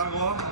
Algo.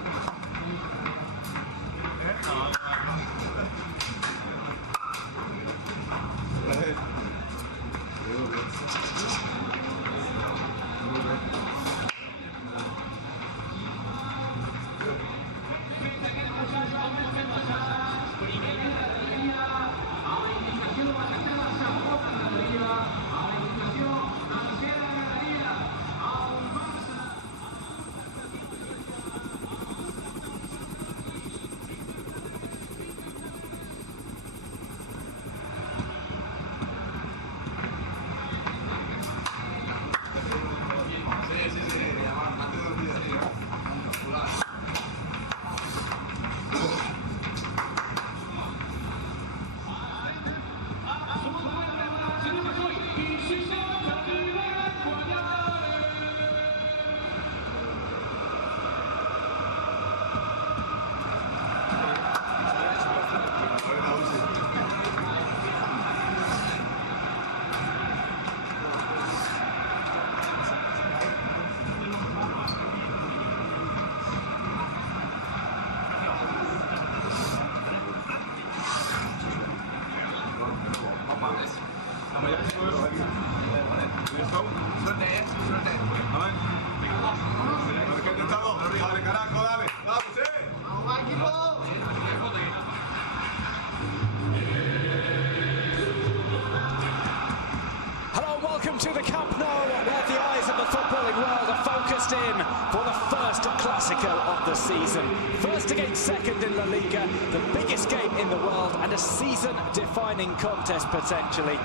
To the Camp Nou, where the eyes of the footballing world are focused in for the first Clasico of the season. First against second in La Liga, the biggest game in the world and a season-defining contest potentially.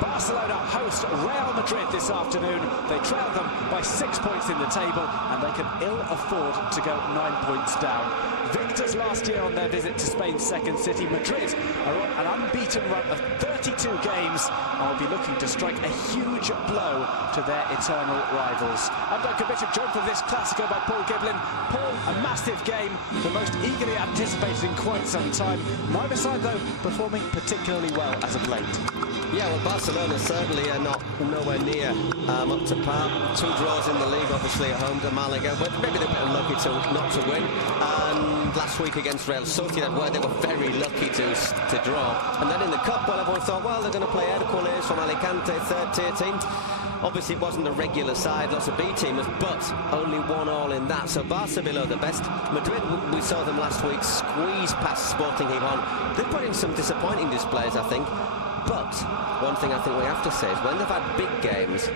Barcelona host Real Madrid this afternoon. They trail them by 6 points in the table and they can ill afford to go 9 points down. Victors last year on their visit to Spain's second city, Madrid are on an unbeaten run of 32 games and will be looking to strike a huge blow to their eternal rivals. I'm Duncan Bishop, joined for this Clasico by Paul Giblin. Paul, a massive game, the most eagerly anticipated in quite some time. Neither side, though, performing particularly well as of late. Yeah, well, Barcelona certainly are nowhere near up to par. 2 draws in the league, obviously at home to Malaga, but maybe they're a bit unlucky not to win. And last week against Real Sociedad, where they were very lucky to draw. And then in the cup, well, everyone thought, well, they're going to play Hércules from Alicante, third-tier team. Obviously, it wasn't a regular side, lots of B-teamers, but only 1-1 in that. So Barca below the best. Madrid, we saw them last week squeeze past Sporting Gijón. They put in some disappointing displays, I think. But one thing I think we have to say is when they've had big games,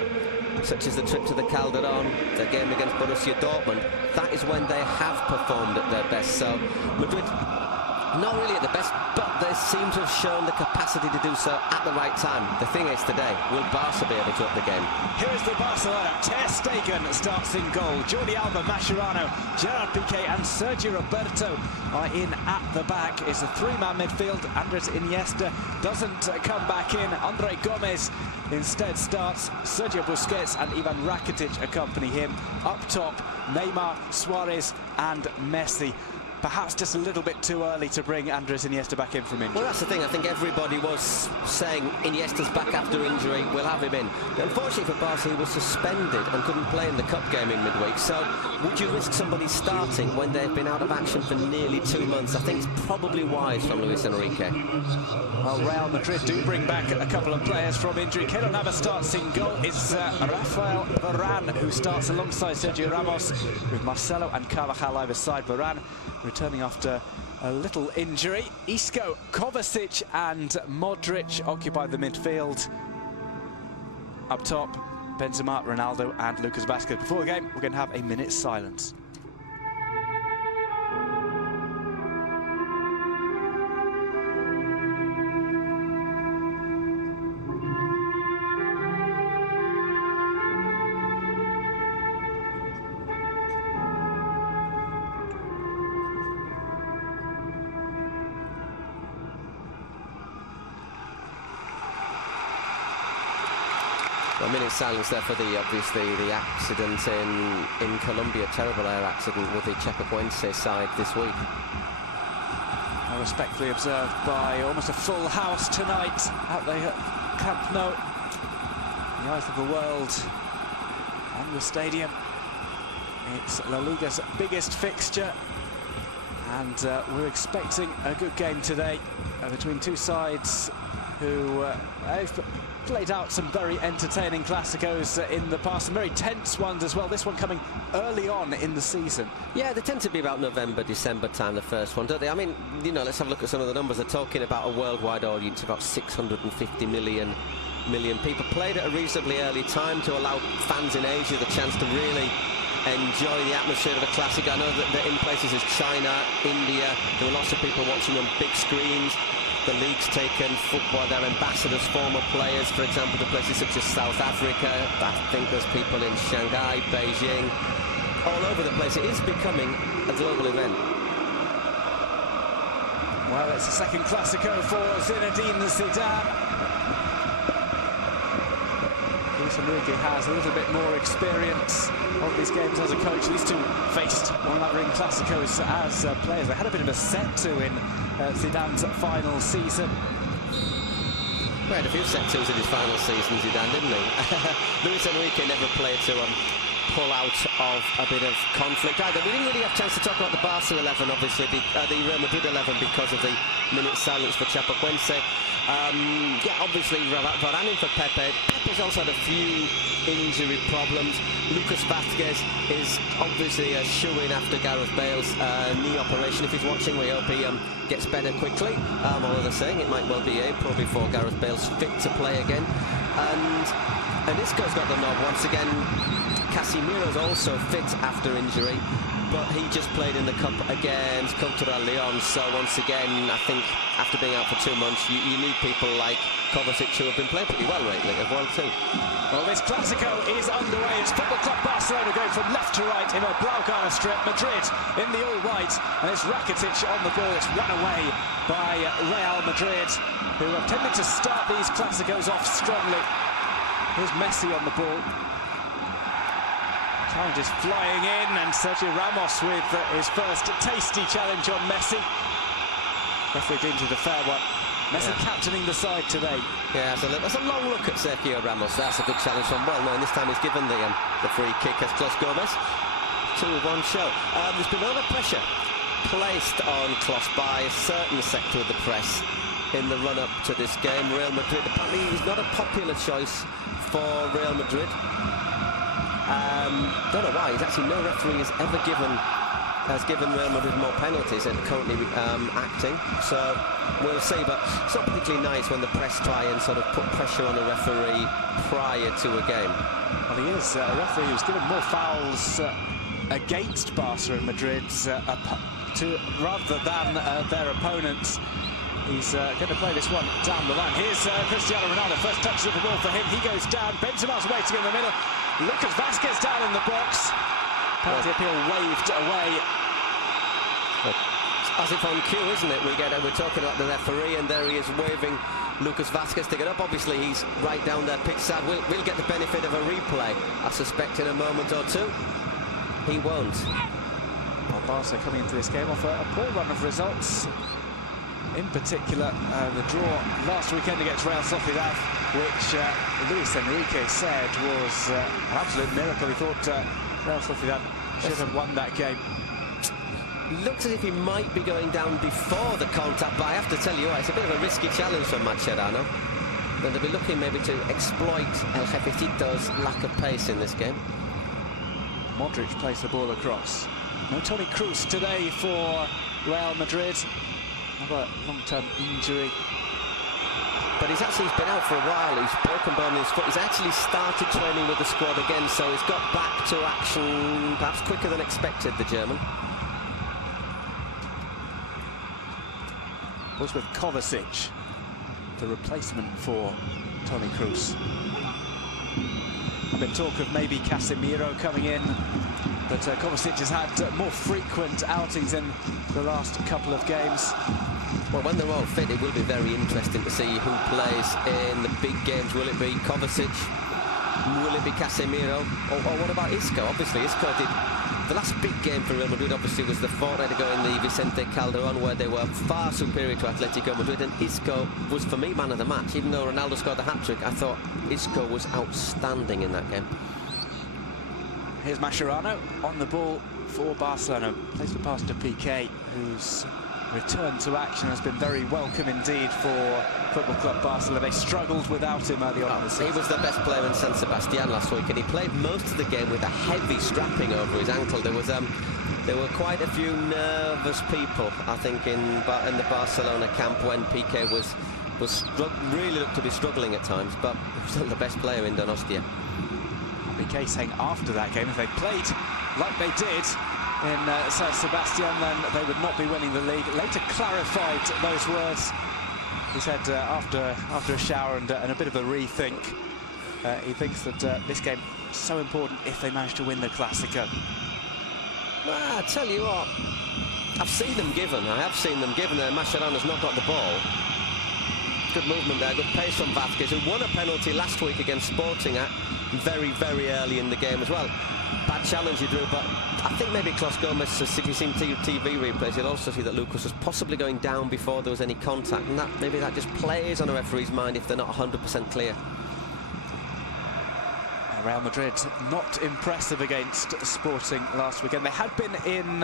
such as the trip to the Calderón, the game against Borussia Dortmund, that is when they have performed at their best. So Madrid, not really at the best, but they seem to have shown the capacity to do so at the right time. The thing is today, will Barca be able to up the game? Here is the Barcelona. Ter Stegen starts in goal. Jordi Alba, Mascherano, Gerard Piqué and Sergio Roberto are in at the back. It's a 3-man midfield. Andres Iniesta doesn't come back in. Andre Gomez instead starts. Sergio Busquets and Ivan Rakitic accompany him. Up top, Neymar, Suarez and Messi. Perhaps just a little bit too early to bring Andres Iniesta back in from injury. Well, that's the thing. I think everybody was saying Iniesta's back after injury, we'll have him in. Unfortunately for Barca, he was suspended and couldn't play in the cup game in midweek. So would you risk somebody starting when they've been out of action for nearly 2 months? I think it's probably wise from Luis Enrique. Well, Real Madrid do bring back a couple of players from injury. Keylor Navas starts in goal. It's Rafael Varane who starts alongside Sergio Ramos, with Marcelo and Carvajal either side. Varane returning after a little injury. Isco, Kovacic and Modric occupy the midfield. Up top, Benzema, Ronaldo and Lucas Vazquez. Before the game, we're going to have a minute's silence. A minute's silence there for obviously the accident in Colombia, terrible air accident with the Chapecoense side this week. Respectfully observed by almost a full house tonight at the Camp Nou. The eyes of the world on the stadium It's La Liga's biggest fixture, and we're expecting a good game today between two sides who have played out some very entertaining Clásicos in the past, some very tense ones as well. This one coming early on in the season. Yeah, they tend to be about November, December time, the first one, don't they? I mean, you know, let's have a look at some of the numbers. They're talking about a worldwide audience, about 650 million people. Played at a reasonably early time to allow fans in Asia the chance to really enjoy the atmosphere of a Clasico. I know that in places as China, India, there were lots of people watching on big screens. The league's taken football, their ambassadors, former players, for example, to places such as South Africa. I think there's people in Shanghai, Beijing, all over the place. It is becoming a global event. Well, it's a second Clasico for Zinedine Zidane. Luis Enrique has a little bit more experience of these games as a coach. These two faced one another in Clásicos as players. They had a bit of a set-to in Zidane's final season. We had a few set-tos in his final season, Zidane, didn't he? Luis Enrique never played to pull out of a bit of conflict either. We didn't really have a chance to talk about the Barca 11, obviously, the Real Madrid 11, because of the minute silence for Chapecoense. Yeah, obviously, Varane in for Pepe. Pepe's also had a few injury problems. Lucas Vázquez is obviously a shoe-in after Gareth Bale's knee operation. If he's watching, we hope he gets better quickly. Although they're saying it might well be April before Gareth Bale's fit to play again. And Isco's got the nod once again. Casemiro's also fit after injury, but he just played in the Cup against Contra Leon. So once again, I think after being out for 2 months, you need people like Kovacic, who have been playing pretty well lately as well too. Well, this Clasico is underway. It's Football Club Barcelona going from left to right in a Blaugrana strip. Madrid in the all-white, and it's Rakitic on the ball. It's run away by Real Madrid, who have tended to start these Clásicos off strongly. Here's Messi on the ball. Challenge is flying in, and Sergio Ramos with his first tasty challenge on Messi. Referee deems it a fair one. Messi captaining the side today. Yeah, that's a long look at Sergio Ramos. That's a good challenge from well known. This time he's given the free kick as Clos Gomez. 2-1 show. There's been a lot of pressure placed on Clos by a certain sector of the press in the run-up to this game. Real Madrid, apparently he's not a popular choice for Real Madrid. Don't know why. He's actually no referee has given Real Madrid more penalties than currently acting. So we'll see. But it's not particularly nice when the press try and sort of put pressure on a referee prior to a game. Well, he is a referee who's given more fouls against Barca and Madrid rather than their opponents. He's going to play this one down the line. Here's Cristiano Ronaldo. First touch of the ball for him. He goes down. Benzema's waiting in the middle. Lucas Vázquez down in the box. Penalty appeal waved away. As if on cue, isn't it? We're talking about the referee, and there he is waving Lucas Vázquez to get up. Obviously, he's right down there pitch side. We'll get the benefit of a replay, I suspect, in a moment or two. He won't. Well, Barca coming into this game off a poor run of results. In particular, the draw last weekend against Real Sociedad, which Luis Enrique said was an absolute miracle. He thought Real Sociedad should have won that game. Looks as if he might be going down before the contact, but I have to tell you what, it's a bit of a risky challenge for Mascherano. But they'll be looking maybe to exploit El Jefecito's lack of pace in this game. Modric plays the ball across. No Toni Kroos today for Real Madrid. Another long-term injury. But he's been out for a while. He's broken bone in his foot. He's actually started training with the squad again, so he's got back to action perhaps quicker than expected, the German. Was with Kovacic, the replacement for Toni Kroos. I've been talk of maybe Casemiro coming in, but Kovacic has had more frequent outings in the last couple of games. Well, when they're all fit, it will be very interesting to see who plays in the big games. Will it be Kovacic? Will it be Casemiro? Or what about Isco? Obviously, Isco did... The last big game for Real Madrid, obviously, was the 4-header go in the Vicente Calderón, where they were far superior to Atletico Madrid, and Isco was, for me, man of the match. Even though Ronaldo scored the hat-trick, I thought Isco was outstanding in that game. Here's Mascherano on the ball for Barcelona. Plays the pass to Piqué, whose return to action has been very welcome indeed for Football Club Barcelona. They struggled without him early on in the season. He was the best player in San Sebastian last week, and he played most of the game with a heavy strapping over his ankle. There were quite a few nervous people, I think, in the Barcelona camp when Piqué really looked to be struggling at times, but still the best player in Donostia. Piqué saying after that game, if they played like they did in San Sebastian, then they would not be winning the league. Later clarified those words. He said after a shower and a bit of a rethink, he thinks that this game is so important if they manage to win the Clasico. Well, I tell you what, I've seen them given. I have seen them given. Mascherano's not got the ball. Good movement there, good pace from Vázquez, who won a penalty last week against Sporting very, very early in the game as well. Bad challenge, he drew, but I think maybe Klaus Gomez, if you've seen TV replays, you'll also see that Lucas was possibly going down before there was any contact, and maybe that just plays on a referee's mind if they're not 100% clear. Real Madrid not impressive against Sporting last weekend. They had been in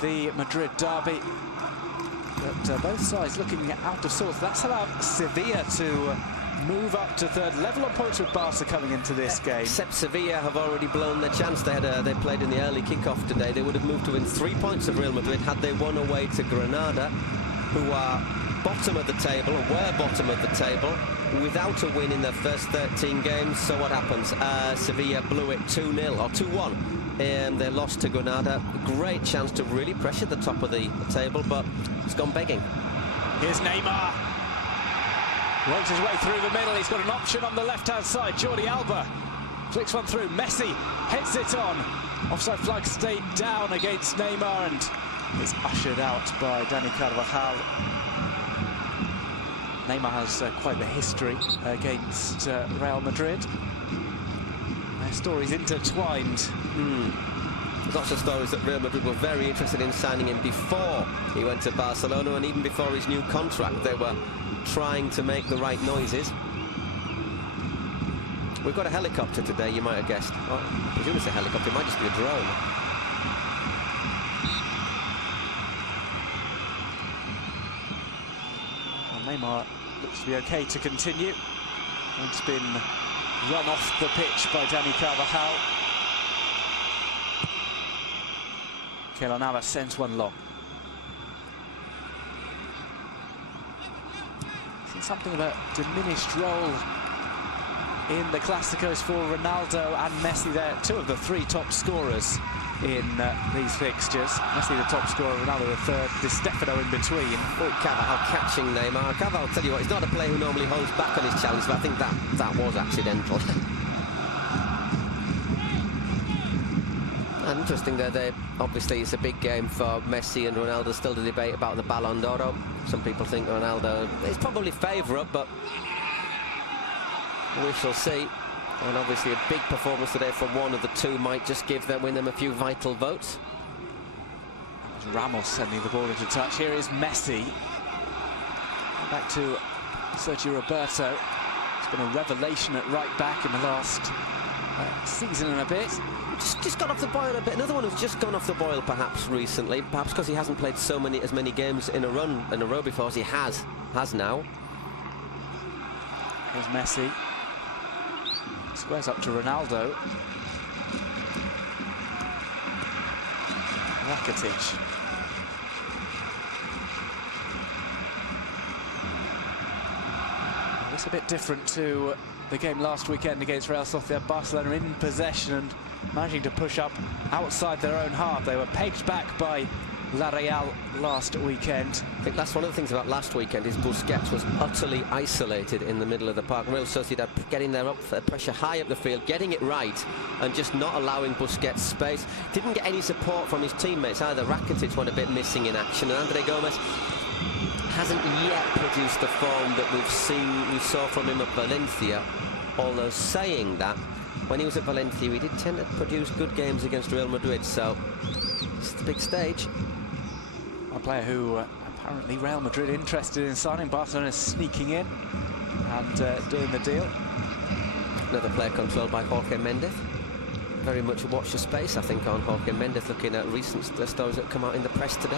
the Madrid derby, but both sides looking out of sorts. That's allowed Sevilla to move up to third, level on points with Barca coming into this game. Except Sevilla have already blown their chance. They played in the early kick-off today. They would have moved to within 3 points of Real Madrid had they won away to Granada, who are bottom of the table, or were bottom of the table, without a win in their first 13 games. So what happens? Sevilla blew it 2-0 or 2-1, and they lost to Granada. Great chance to really pressure the top of the table, but it's gone begging. Here's Neymar. Works his way through the middle. He's got an option on the left-hand side. Jordi Alba flicks one through. Messi heads it on. Offside flag stayed down against Neymar, and it's ushered out by Dani Carvajal. Neymar has quite the history against Real Madrid. Their stories intertwined. Lots of stories that Real Madrid were very interested in signing him before he went to Barcelona, and even before his new contract. They were trying to make the right noises. We've got a helicopter today, you might have guessed. Oh, I presume it's a helicopter, it might just be a drone. Well, Neymar looks to be okay to continue. It's been run off the pitch by Dani Carvajal. Keylor Navas sends one long. Seen something about diminished role in the Clásicos for Ronaldo and Messi. They're two of the three top scorers in these fixtures. Messi the top scorer, Ronaldo the third, Di Stefano in between. Oh, Carvajal catching Neymar. Carvajal, I'll tell you what, he's not a player who normally holds back on his challenge, but I think that was accidental. And interesting that obviously it's a big game for Messi and Ronaldo. Still the debate about the Ballon d'Oro. Some people think Ronaldo is probably favourite, but we shall see. And obviously a big performance today from one of the two might just win them a few vital votes. That was Ramos sending the ball into touch. Here is Messi. Back to Sergio Roberto. It's been a revelation at right back in the last season and a bit. Just gone off the boil a bit. Another one who's just gone off the boil perhaps recently, perhaps because he hasn't played as many games in a row before as he has now. Here's Messi. Squares up to Ronaldo. Rakitic. Well, it's a bit different to the game last weekend against Real Sociedad. Barcelona in possession and managing to push up outside their own half. They were pegged back by La Real last weekend. I think that's one of the things about last weekend is Busquets was utterly isolated in the middle of the park. Real Sociedad getting their pressure high up the field, getting it right, and just not allowing Busquets space. Didn't get any support from his teammates either. Rakitic went a bit missing in action, and Andre Gomes hasn't yet produced the form that we saw from him at Valencia. Although saying that, when he was at Valencia, he did tend to produce good games against Real Madrid, so it's the big stage. A player who apparently Real Madrid interested in signing. Barcelona sneaking in and doing the deal. Another player controlled by Jorge Mendes. very much watch the space, I think, on Jorge Mendes, looking at recent stories that come out in the press today.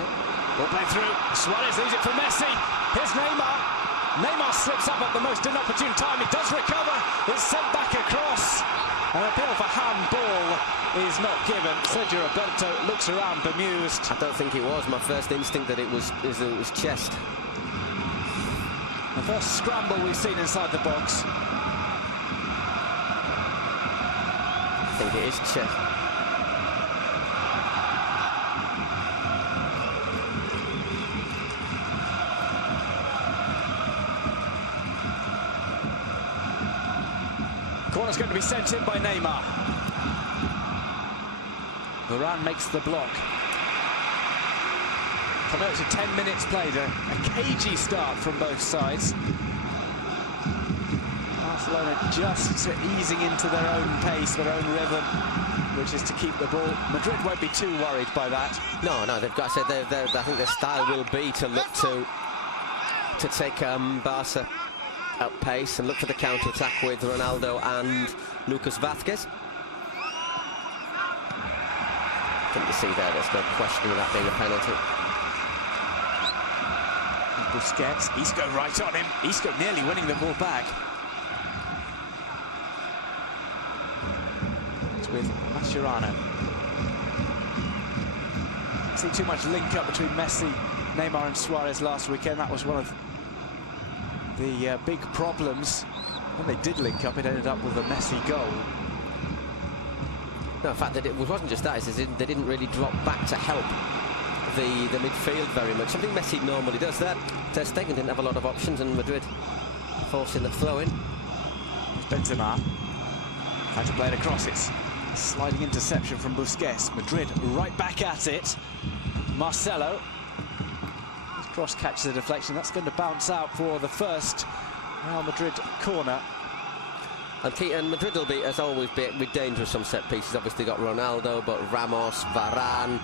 Ball played through. Suarez leaves it for Messi. Here's Neymar. Neymar slips up at the most inopportune time. He does recover. It's sent back across. An appeal for handball is not given. Sergio Roberto looks around bemused. I don't think it was. My first instinct that it was chest. The first scramble we've seen inside the box. I think it is chest. Corner's going to be sent in by Neymar. Varane makes the block. Coming out to 10 minutes played, a cagey start from both sides. Barcelona just easing into their own pace, their own rhythm, which is to keep the ball. Madrid won't be too worried by that. No, they've got to say, I think their style will be to look to take Barca at pace and look for the counter-attack with Ronaldo and Lucas Vázquez. I think you see there's no question of that being a penalty. Busquets, Isco right on him. Isco nearly winning the ball back. It's with Mascherano. See too much link up between Messi, Neymar and Suarez last weekend. That was one of the big problems. When they did link up, it ended up with a Messi goal. No, the fact that it wasn't just that, is they didn't really drop back to help the midfield very much. Something Messi normally does. Ter Stegen didn't have a lot of options, and Madrid forcing the throw in. Benzema trying to play it across. It's a sliding interception from Busquets. Madrid right back at it. Marcelo. His cross catches a deflection. That's going to bounce out for the first Real Madrid corner. And Madrid will be, as always, be dangerous on set pieces. Obviously got Ronaldo, but Ramos, Varane,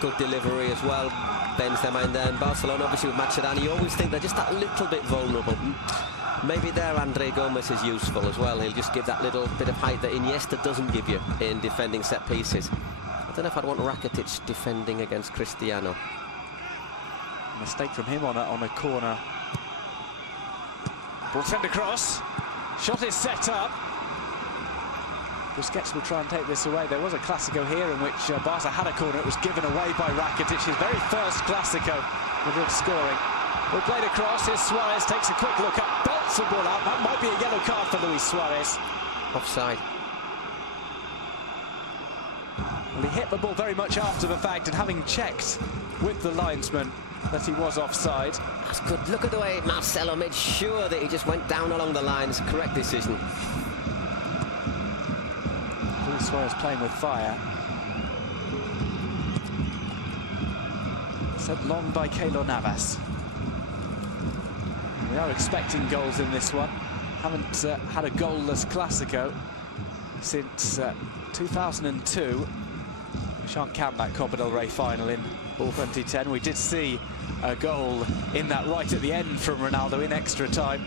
good delivery as well. Benzema in there. And Barcelona, obviously with Mascherano, you always think they're just that little bit vulnerable. Maybe there Andre Gomes is useful as well. He'll just give that little bit of height that Iniesta doesn't give you in defending set pieces. I don't know if I'd want Rakitic defending against Cristiano. Mistake from him on a corner. Ball sent across. Shot is set up. Busquets will try and take this away. There was a Clasico here in which Barca had a corner. It was given away by Rakitic. His very first Clasico. Madrid scoring. Ball played across. Here's Suarez, takes a quick look up, belts the ball out. That might be a yellow card for Luis Suarez. Offside. Well, he hit the ball very much after the fact, and having checked with the linesman that he was offside. That's good. Look at the way Marcelo made sure that he just went down along the line. It's a correct decision. Luis Suarez playing with fire. Sent long by Keylor Navas. We are expecting goals in this one. Haven't had a goalless Clasico since 2002. We shan't count that Copa del Rey final in 2010. We did see a goal in that right at the end from Ronaldo in extra time.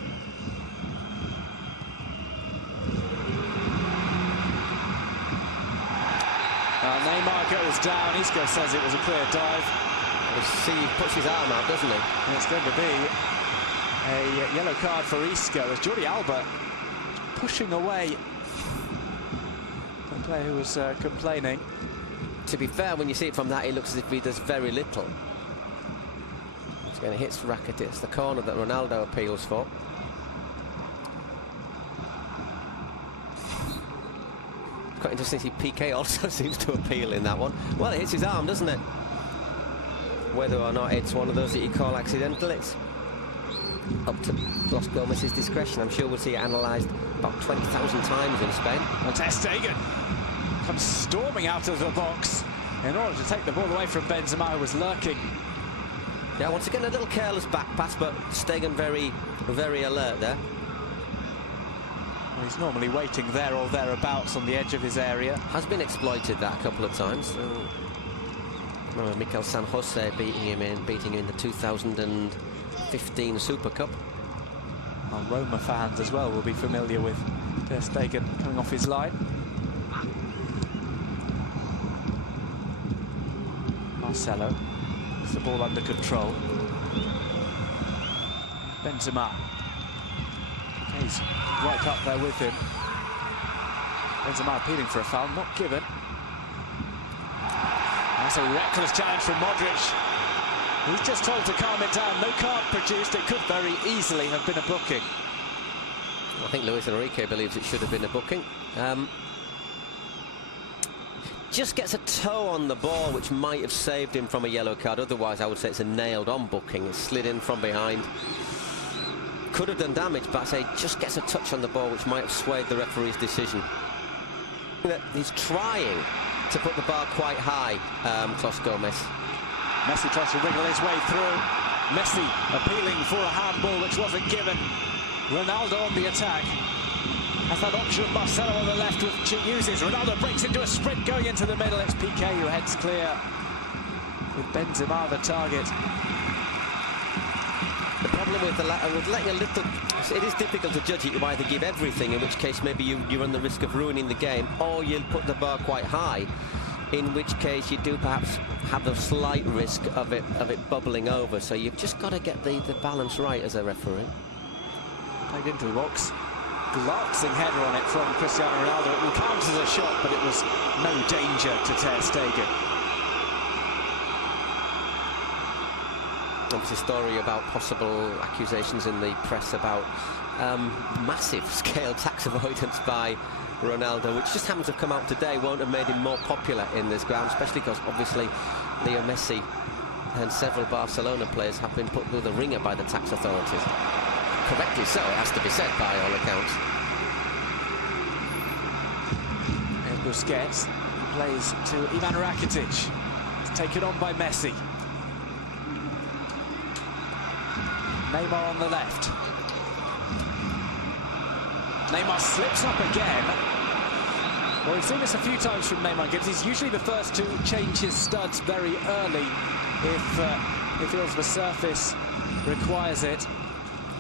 Neymar goes down. Isco says it was a clear dive. You see, he puts his arm out, doesn't he? And it's going to be a yellow card for Isco as Jordi Alba pushing away the player who was complaining. To be fair, when you see it from that, it looks as if he does very little. It's going to hit Rakitic. It's the corner that Ronaldo appeals for. It's quite interesting to see Piqué also seems to appeal in that one. Well, it hits his arm, doesn't it? Whether or not it's one of those that you call accidental, it's up to Los Gomez's discretion. I'm sure we'll see it analysed about 20,000 times in Spain. Well, Ter Stegen comes storming out of the box in order to take the ball away from Benzema, who was lurking. Yeah, once again, a little careless back pass, but Stegen very, very alert there. Well, he's normally waiting there or thereabouts on the edge of his area. Has been exploited that a couple of times. Remember Mikel San Jose beating him in the 2015 Super Cup. Well, Roma fans as well will be familiar with Ter Stegen coming off his line. Marcelo with the ball under control. Benzema. Piqué's right up there with him. Benzema appealing for a foul, not given. That's a reckless challenge from Modric. He's just told to calm it down. No card produced. It could very easily have been a booking. I think Luis Enrique believes it should have been a booking. Just gets a toe on the ball, which might have saved him from a yellow card. Otherwise, I would say it's a nailed-on booking. It slid in from behind. Could have done damage, but I say just gets a touch on the ball, which might have swayed the referee's decision. He's trying to put the bar quite high, Clasico Gomez. Messi tries to wriggle his way through. Messi appealing for a handball, which wasn't given. Ronaldo on the attack. Has that option of Marcelo on the left, which he uses. Ronaldo breaks into a sprint going into the middle. It's Piqué who heads clear, with Benzema the target. The problem with letting a little... It is difficult to judge it. You either give everything, in which case maybe you run the risk of ruining the game, or you'll put the bar quite high, in which case you do perhaps have a slight risk of it bubbling over. So you've just got to get the balance right as a referee. Played into the box. Glancing header on it from Cristiano Ronaldo. It will count as a shot, but it was no danger to Ter Stegen. Obviously, a story about possible accusations in the press about massive scale tax avoidance by Ronaldo, which just happens to have come out today, won't have made him more popular in this ground, especially because obviously Leo Messi and several Barcelona players have been put through the ringer by the tax authorities. Correctly so, it has to be said by all accounts. And Busquets plays to Ivan Rakitic. It's taken on by Messi. Neymar on the left. Neymar slips up again. Well, we've seen this a few times from Neymar. He's usually the first to change his studs very early if he feels the surface requires it.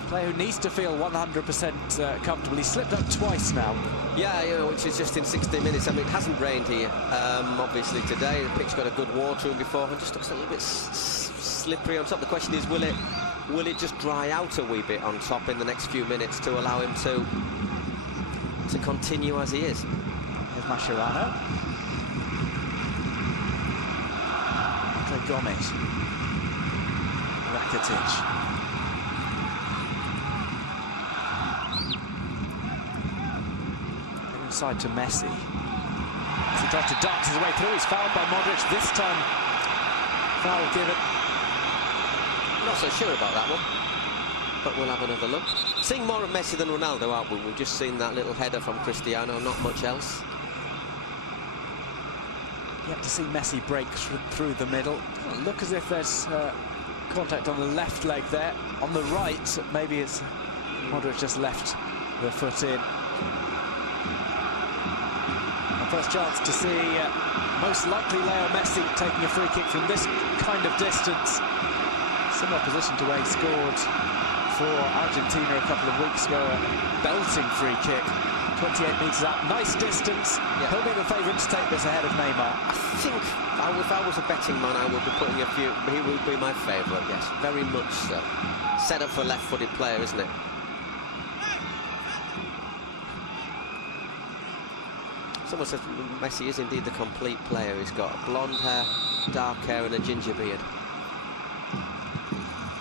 Player who needs to feel 100% comfortable. He slipped up twice now. Yeah, you know, which is just in 16 minutes. I mean, it hasn't rained here, obviously, today. The pitch got a good water in before, and just looks a little bit slippery on top. The question is, will it just dry out a wee bit on top in the next few minutes to allow him to continue as he is? Here's Mascherano. Andre Gomes. Rakitic. Inside to Messi. He tries to dance his way through. He's fouled by Modric. This time, foul given. Not so sure about that one, but we'll have another look. Seeing more of Messi than Ronaldo, aren't we? We've just seen that little header from Cristiano, not much else. Yet to see Messi break through the middle. Doesn't look as if there's contact on the left leg there. On the right, maybe it's Modric just left the foot in. First chance to see most likely Leo Messi taking a free kick from this kind of distance. Similar position to where he scored for Argentina a couple of weeks ago. A belting free kick, 28 metres out, nice distance. Yeah. He'll be the favourite to take this ahead of Neymar. I think if I was a betting man, I would be putting a few. He would be my favourite, yes, very much so. Set up for left-footed player, isn't it? Someone says Messi is indeed the complete player. He's got blonde hair, dark hair and a ginger beard.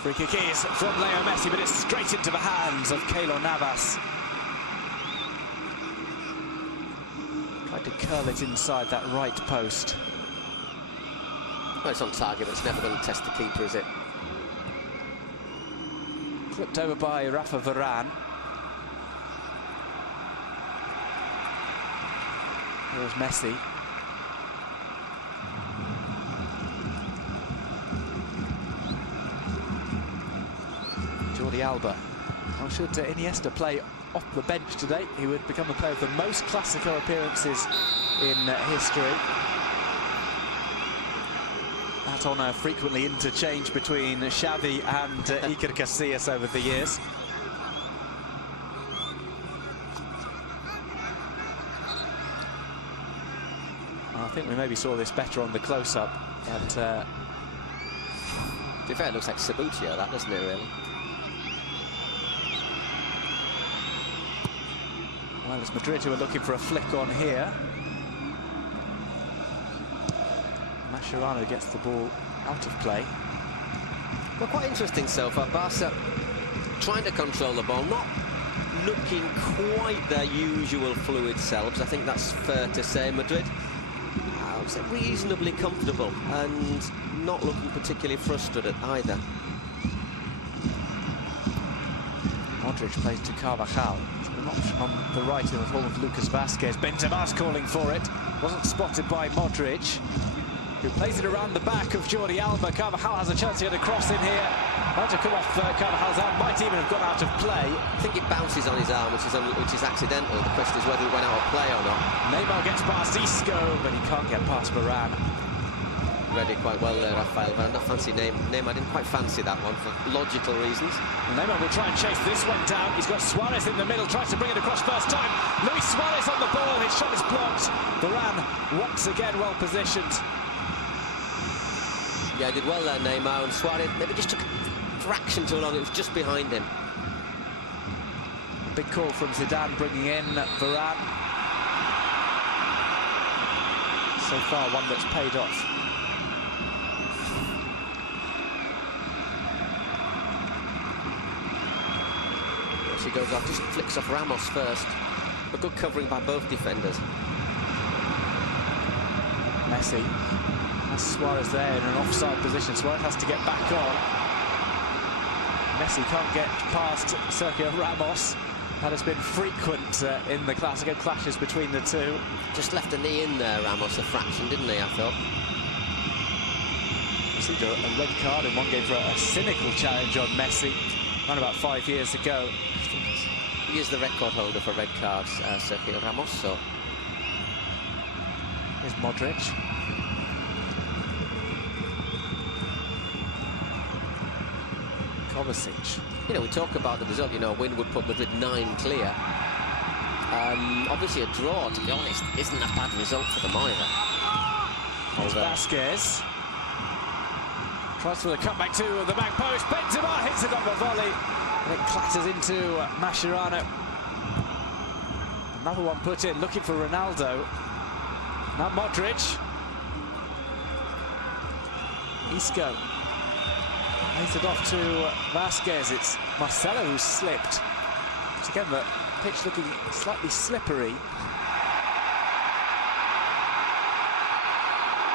Free kick is from Leo Messi, but it's straight into the hands of Keylor Navas. Tried to curl it inside that right post. Well, it's on target, but it's never going to test the keeper, is it? Clipped over by Rafa Varane. Here's Messi. Jordi Alba. Well, should Iniesta play off the bench today, he would become the player with the most Clasico appearances in history. That honour frequently interchanged between Xavi and Iker Casillas over the years. I think we maybe saw this better on the close-up, but To be fair, it looks like Sabutio, that, doesn't it, really? Well, it's Madrid who are looking for a flick on here. Mascherano gets the ball out of play. Well, quite interesting so far. Barca trying to control the ball, not looking quite their usual fluid selves. I think that's fair to say. Madrid, I would say, reasonably comfortable and not looking particularly frustrated either. Modric plays to Carvajal. An option on the right in the form of Lucas Vazquez. Benzema's calling for it. Wasn't spotted by Modric, who plays it around the back of Jordi Alba. Carvajal has a chance to get a cross in here. Might have come off Carvajal's arm, might even have gone out of play. I think it bounces on his arm, which is accidental. The question is whether it went out of play or not. Neymar gets past Isco, but he can't get past Varane. Read it quite well there, Rafael. But not fancy Neymar didn't quite fancy that one for logical reasons. Neymar will try and chase this one down. He's got Suarez in the middle, tries to bring it across first time. Luis Suarez on the ball, and his shot is blocked. Varane once again well positioned. Yeah, did well there, Neymar, and Suarez maybe just took a fraction too long. It was just behind him. A big call from Zidane, bringing in Varane. So far, one that's paid off. As he goes off, just flicks off Ramos first. But good covering by both defenders. Messi. That's Suarez there in an offside position. Suarez has to get back on. Messi can't get past Sergio Ramos. That has been frequent in the Clasico clashes between the two. Just left a knee in there, Ramos, a fraction, didn't he, I thought? Received a red card in one game for a cynical challenge on Messi around about 5 years ago. He is the record holder for red cards, Sergio Ramos, so... Here's Modric. Kovacic. You know, we talk about the result, you know, a win would put Madrid 9 clear. Obviously a draw, to be honest, isn't a bad result for them either. Here's Vazquez. Tries for the comeback to the back post. Benzema hits it up a volley. And it clatters into Mascherano. Another one put in, looking for Ronaldo. Now Modric. Isco. Lays it off to Vazquez. It's Marcelo who's slipped. But again, the pitch looking slightly slippery.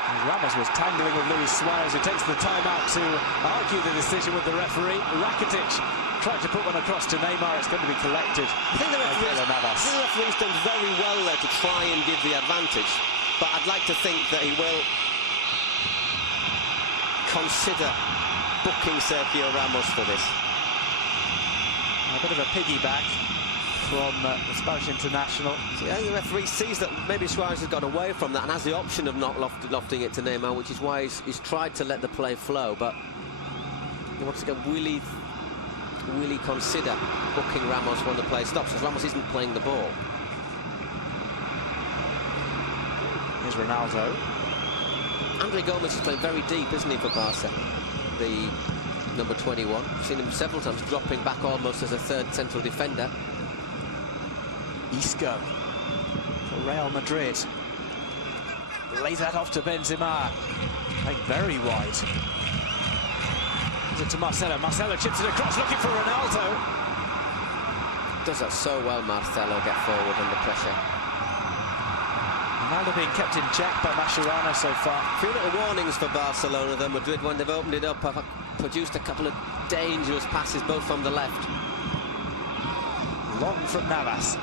And Ramos was tangling with Luis Suarez, who takes the time out to argue the decision with the referee. Rakitic tried to put one across to Neymar. It's going to be collected. I think the referee's done very well there to try and give the advantage. But I'd like to think that he will consider booking Sergio Ramos for this. A bit of a piggyback from the Spanish international. So, yeah, the referee sees that maybe Suarez has got away from that and has the option of not lofting it to Neymar, which is why he's tried to let the play flow. But once again, will he consider booking Ramos when the play stops, as Ramos isn't playing the ball? Here's Ronaldo. Andre Gomes is playing very deep, isn't he, for Barca? The number 21. I've seen him several times dropping back almost as a third central defender. Isco for Real Madrid. Lays that off to Benzema. Playing very wide. Gives it to Marcelo. Marcelo chips it across, looking for Ronaldo. Does that so well, Marcelo, get forward under pressure. Ronaldo being kept in check by Mascherano so far. A few little warnings for Barcelona, though. Madrid, when they've opened it up, have produced a couple of dangerous passes, both from the left. Long from Navas.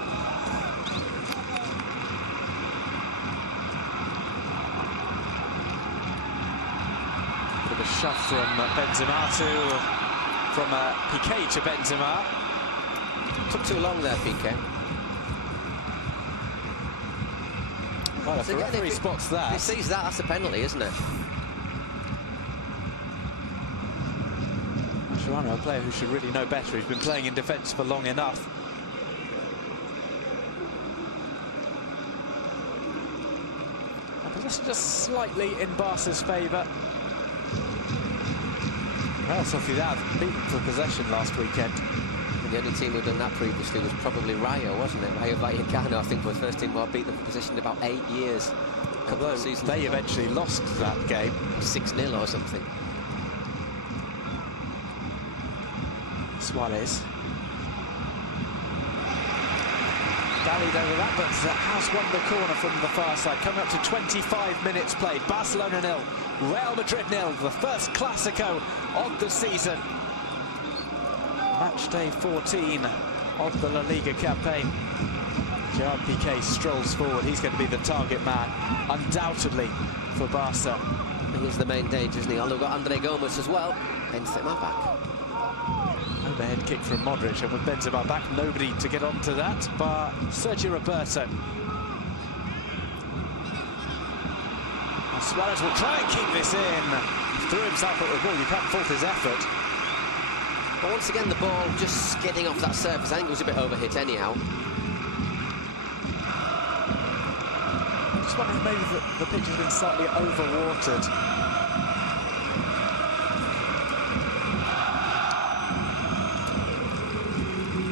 Bit of a shove from Benzema from Piqué to Benzema. Took too long there, Piqué. Well, if the referee spots that... He sees that, that's a penalty, isn't it? Mascherano, a player who should really know better. He's been playing in defence for long enough. And possession just slightly in Barca's favour. Real Sociedad beat them for possession last weekend. And the only team who'd done that previously was probably Rayo, wasn't it? Rayo Vallecano, I think, was the first team who beat them for possession in about 8 years. Although they eventually lost that game. 6-0 or something. Suarez. Dallied over that, but has won the corner from the far side. Coming up to 25 minutes played. Barcelona 0, Real Madrid 0. The first Clasico of the season. Match day 14 of the La Liga campaign. Gerard Piqué strolls forward. He's going to be the target man, undoubtedly, for Barca. He is the main danger, isn't he? Although we've got Andre Gomes as well. Benzema back. Overhead kick from Modric, and with Benzema back, nobody to get onto that but Sergio Roberto. And Suarez will try and keep this in. Threw himself at the ball. You can't fault his effort. But once again, the ball just skidding off that surface. I think it was a bit overhit anyhow. I'm just wondering if maybe the pitch has been slightly overwatered.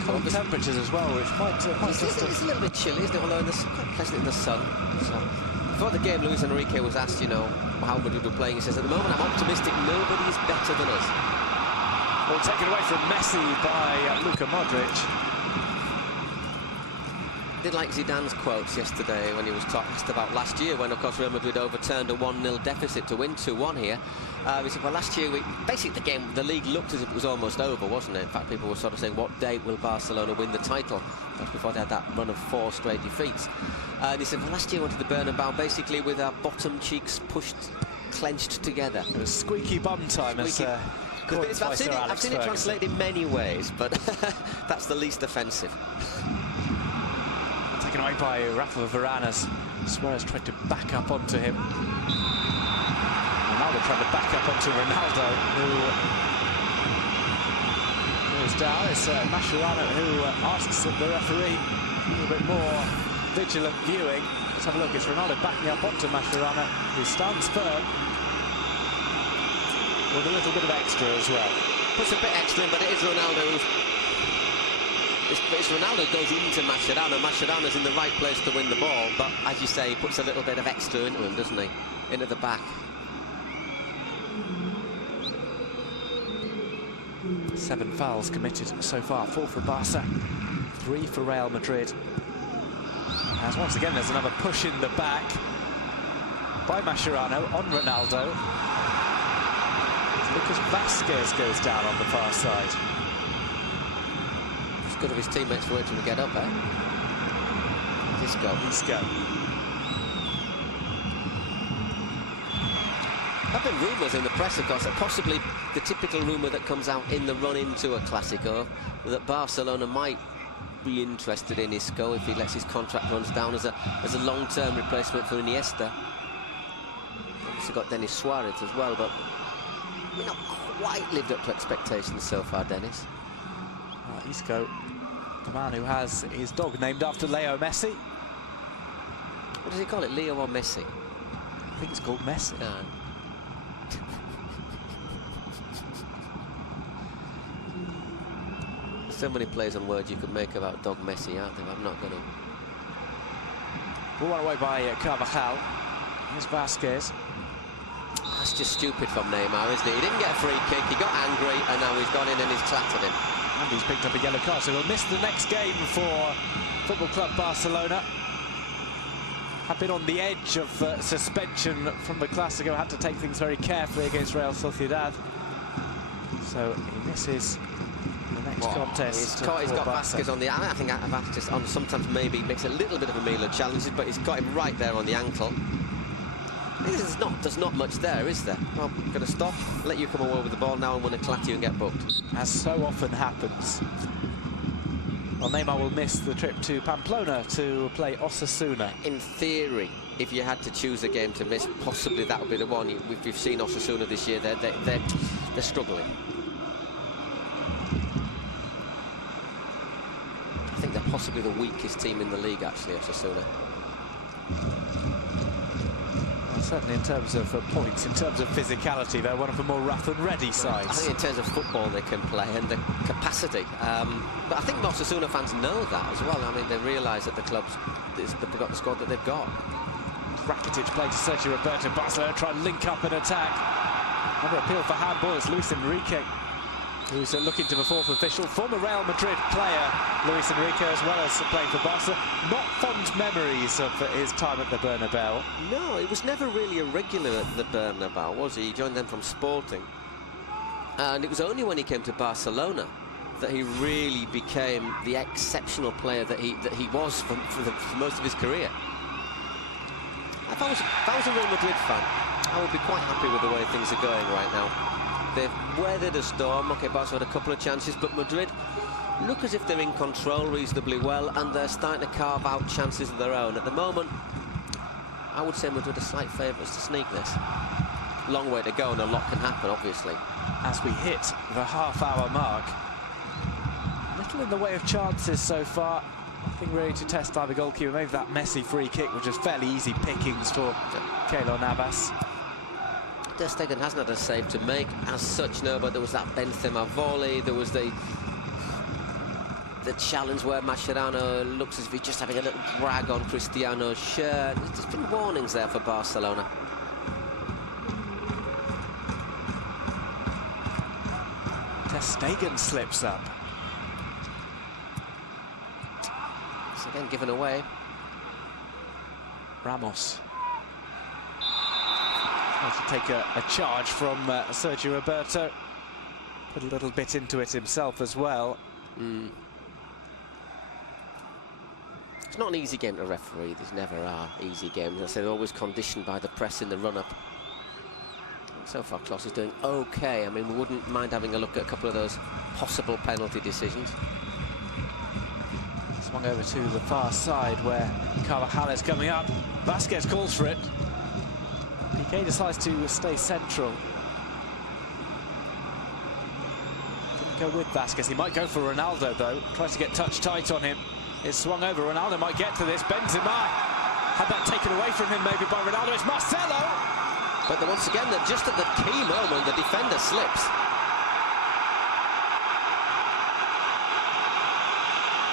Cold temperatures as well, which might It's a little bit chilly, isn't it? Although it's quite pleasant in the sun. So, before the game, Luis Enrique was asked, you know, how Madrid were playing. He says, at the moment, I'm optimistic. Nobody is better than us. Well, taken away from Messi by Luka Modric. I did like Zidane's quotes yesterday when he was asked about last year, when, of course, Real Madrid overturned a 1-0 deficit to win 2-1 here. He said, well, last year, basically the league looked as if it was almost over, wasn't it? In fact, people were sort of saying, what date will Barcelona win the title? That's before they had that run of 4 straight defeats. And he said, well, last year we went to the Bernabeu basically with our bottom cheeks clenched together. It was squeaky bum time, as I've seen it translated in many ways, but that's the least offensive. Taken away by Rafa Varane as Suarez tried to back up onto him. Ronaldo trying to back up onto Ronaldo, who goes down. It's Mascherano who asks the referee a little bit more vigilant viewing. Let's have a look. It's Ronaldo backing up onto Mascherano, who stands firm with a little bit of extra as well. Puts a bit extra in, but it is Ronaldo who's... It's Ronaldo goes into Mascherano. Mascherano's in the right place to win the ball, but as you say, he puts a little bit of extra into him, doesn't he? Into the back. 7 fouls committed so far, 4 for Barca, 3 for Real Madrid. As once again there's another push in the back by Mascherano on Ronaldo. Lucas Vázquez goes down on the far side. It's good of his teammates for him to get up, eh? Isco. There have been rumours in the press, of course, that possibly the typical rumour that comes out in the run into a Clasico, that Barcelona might be interested in Isco if he lets his contract runs down as a long-term replacement for Iniesta. Obviously got Denis Suarez as well, but we're not quite lived up to expectations so far, Dennis. Isco, the man who has his dog named after Leo Messi. What does he call it, Leo or Messi? I think it's called Messi. No. So many plays on words you could make about dog Messi, aren't there? I'm not going to. Ball away by Carvajal. Here's Vázquez. That's just stupid from Neymar, isn't it? He didn't get a free kick, he got angry, and now he's gone in and he's clattered him. And he's picked up a yellow card, so he'll miss the next game for Football Club Barcelona. Have been on the edge of suspension from the Clasico, had to take things very carefully against Real Sociedad. So he misses the next contest. He's got Vázquez on the... I think Vázquez on sometimes maybe makes a little bit of a meal of challenges, but he's got him right there on the ankle. There's not much there, is there? Well, I'm going to stop, let you come away with the ball now and want to clatter you and get booked. As so often happens. Well, Neymar will miss the trip to Pamplona to play Osasuna. In theory, if you had to choose a game to miss, possibly that would be the one. If you've seen Osasuna this year, they're struggling. I think they're possibly the weakest team in the league, actually, Osasuna. Certainly in terms of points, in terms of physicality, they're one of the more rough and ready sides. I think in terms of football they can play and the capacity. But I think Osasuna fans know that as well. I mean, they realise that the club's they've got the squad that they've got. Rakitic playing to Sergio Roberto. Barcelona try and link up and attack. Another appeal for handball. It's Luis Enrique who's looking to the fourth official. Former Real Madrid player Luis Enrique, as well as playing for Barca. Not fond memories of his time at the Bernabeu. No, he was never really a regular at the Bernabeu, was he? He joined them from Sporting. And it was only when he came to Barcelona that he really became the exceptional player that he was for most of his career. If I was a Real Madrid fan, I would be quite happy with the way things are going right now. They've weathered a storm. OK, Barca had a couple of chances, but Madrid look as if they're in control reasonably well, and they're starting to carve out chances of their own. At the moment, I would say Madrid are slight favourites to sneak this. Long way to go, and a lot can happen, obviously. As we hit the half-hour mark, little in the way of chances so far. Nothing really to test by the goalkeeper. Maybe that Messi free kick, which was fairly easy pickings for Keylor Navas. Ter Stegen hasn't had a save to make as such, no, but there was that Benzema volley, there was the challenge where Mascherano looks as if he's just having a little drag on Cristiano's shirt. There's been warnings there for Barcelona. Ter Stegen slips up. It's again given away. Ramos. To take a charge from Sergio Roberto. Put a little bit into it himself as well. It's not an easy game to referee. These never are easy games. I say they're always conditioned by the press in the run-up. So far, Kloss is doing okay. I mean, we wouldn't mind having a look at a couple of those possible penalty decisions. Swung over to the far side where Carvajal is coming up. Vasquez calls for it. Piqué decides to stay central. Didn't go with Vasquez. He might go for Ronaldo, though. Tries to get touch tight on him. It's swung over. Ronaldo might get to this. Benzema had that taken away from him, maybe by Ronaldo. It's Marcelo. But once again, they're just at the key moment. The defender slips.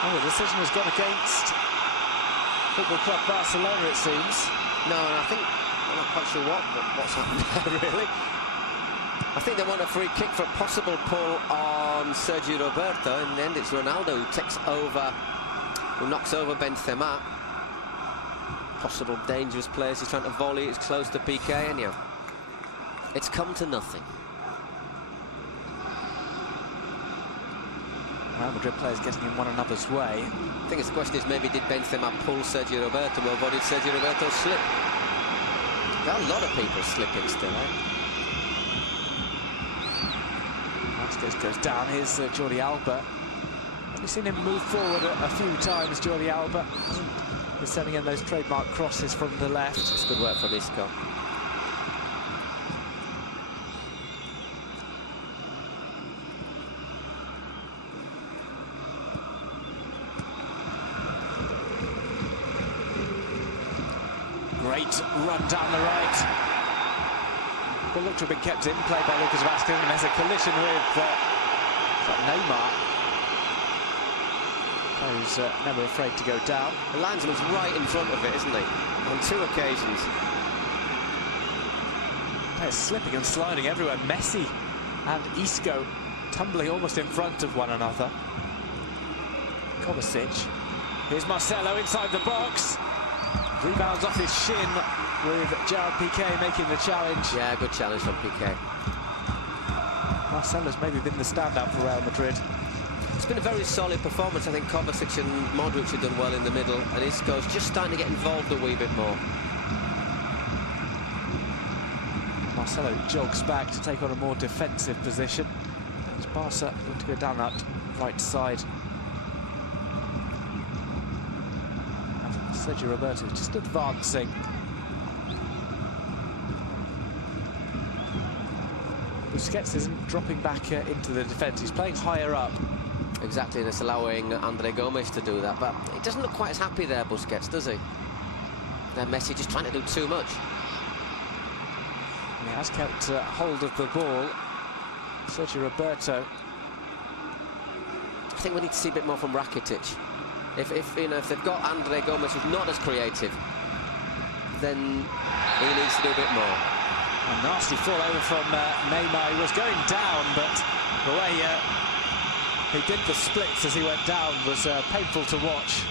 Oh, the decision has gone against Football Club Barcelona, it seems. No, and I think I'm not quite sure what's happened there, really. I think they want a free kick for a possible pull on Sergio Roberto. In the end, it's Ronaldo who takes over, who knocks over Benzema. Possible dangerous players. He's trying to volley. It's close to Piqué, and yeah, it's come to nothing. Real Madrid players getting in one another's way. I think the question is maybe did Benzema pull Sergio Roberto over, or did Sergio Roberto slip? There are a lot of people slipping still, eh? Vasquez goes down. Here's Jordi Alba. Only seen him move forward a few times, Jordi Alba. He's sending in those trademark crosses from the left. It's good work from Isco. Great run down the right. Ball looked to have been kept in play by Lucas Vasquez, and there's a collision with Neymar, who's never afraid to go down. The linesman's right in front of it, isn't he? On two occasions. Players slipping and sliding everywhere. Messi and Isco tumbling almost in front of one another. Kovacic. Here's Marcelo inside the box. Rebounds off his shin with Gerard Piqué making the challenge. Yeah, good challenge from Piqué. Marcelo's maybe been the standout for Real Madrid. It's been a very solid performance. I think Kovacic and Modric have done well in the middle, and Isco's just starting to get involved a wee bit more. Marcelo jogs back to take on a more defensive position. As Barca going to go down that right side. Sergio Roberto just advancing. Busquets isn't dropping back into the defence. He's playing higher up. Exactly, and it's allowing Andre Gomes to do that, but he doesn't look quite as happy there, Busquets, does he? There, Messi just trying to do too much. He has kept hold of the ball. Sergio Roberto. I think we need to see a bit more from Rakitic. If they've got Andre Gomes who's not as creative, then he needs to do a bit more. A nasty fall over from Neymar. He was going down, but the way he did the splits as he went down was painful to watch.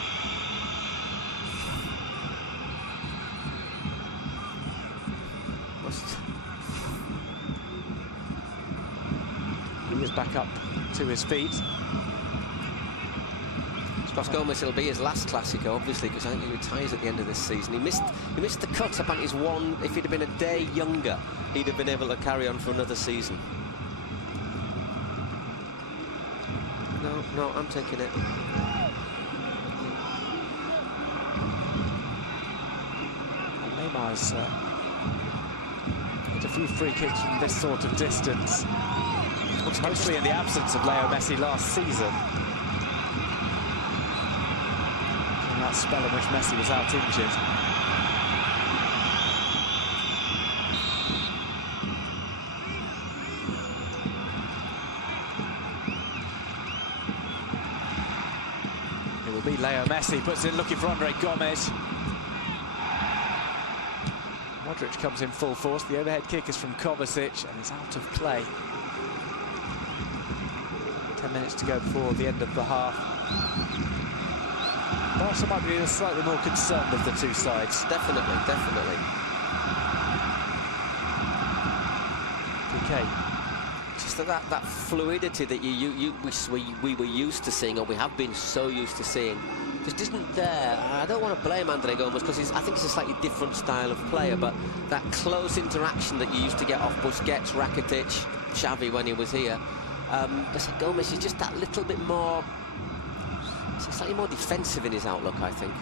He is back up to his feet. Cross Gomes, it'll be his last Clasico, obviously, because I think he retires at the end of this season. He missed the cut up on his one. If he'd have been a day younger, he'd have been able to carry on for another season. No, I'm taking it. And Neymar's hit a few free kicks from this sort of distance, mostly in the absence of Leo Messi last season. That spell in which Messi was out injured. It will be Leo Messi, puts it looking for Andre Gomes. Modric comes in full force. The overhead kick is from Kovacic and is out of play. 10 minutes to go before the end of the half. Barca might be slightly more concerned of the two sides. Definitely. PK. Just that fluidity that we were used to seeing, or we have been so used to seeing, just isn't there. I don't want to blame Andre Gomes because I think it's a slightly different style of player, but that close interaction that you used to get off Busquets, Rakitic, Xavi when he was here, Gomes is just that little bit more. He's slightly more defensive in his outlook, I think.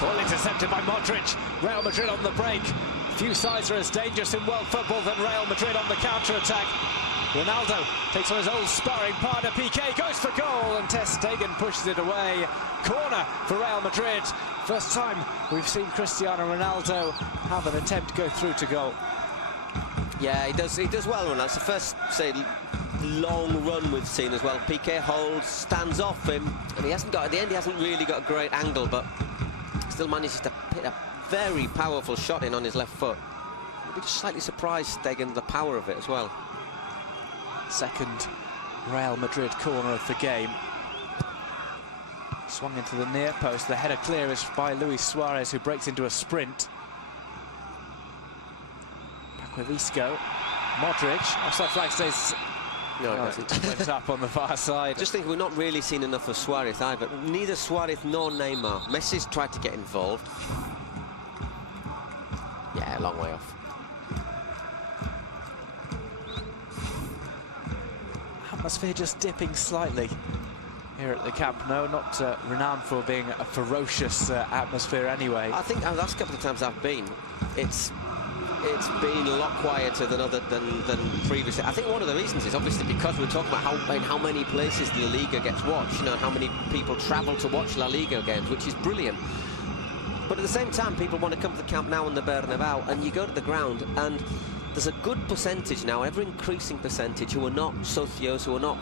Ball intercepted by Modric. Real Madrid on the break. Few sides are as dangerous in world football than Real Madrid on the counter-attack. Ronaldo takes on his old sparring partner. PK goes for goal and Ter Stegen pushes it away. Corner for Real Madrid. First time we've seen Cristiano Ronaldo have an attempt go through to goal. Yeah, he does well, Ronaldo. It's the first, say, long run we've seen as well. PK holds, stands off him, and he hasn't got, at the end he hasn't really got a great angle, but still manages to hit a very powerful shot in on his left foot. I'd be just slightly surprised, Stegen, the power of it as well. Second Real Madrid corner of the game. Swung into the near post. The header clear is by Luis Suarez, who breaks into a sprint. Back with Isco. Modric. Offside flag stays. No, it doesn't. Went up on the far side. Just think we're not really seeing enough of Suarez either. Neither Suarez nor Neymar. Messi's tried to get involved. Yeah, a long way off. Atmosphere just dipping slightly here at the Camp Nou. Not renowned for being a ferocious atmosphere anyway. I think the last couple of times I've been, it's been a lot quieter than previously. I think one of the reasons is obviously because we're talking about how many places La Liga gets watched, you know, how many people travel to watch La Liga games, which is brilliant. But at the same time, people want to come to the Camp Nou and the Bernabeu, and you go to the ground, and there's a good percentage now, ever-increasing percentage, who are not socios, who are not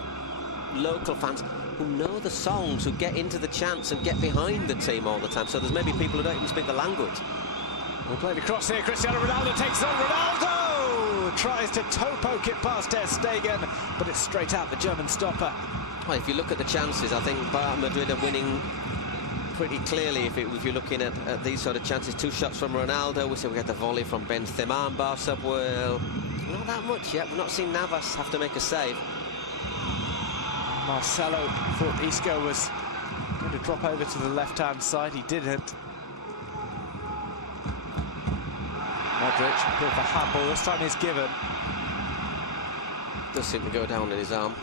local fans, who know the songs, who get into the chants and get behind the team all the time. So there's maybe people who don't even speak the language. We'll play the cross here. Cristiano Ronaldo takes on Ronaldo! Tries to toe poke it past Ter Stegen, but it's straight out the German stopper. Well, if you look at the chances, I think Bayern Madrid are winning pretty clearly if you're looking at these sort of chances. Two shots from Ronaldo. We get the volley from Benzema, and Barca will... Not that much yet. We've not seen Navas have to make a save. Marcelo thought Isco was going to drop over to the left-hand side. He didn't. Modric, bit of a handball. This time he's given. Does seem to go down in his arm.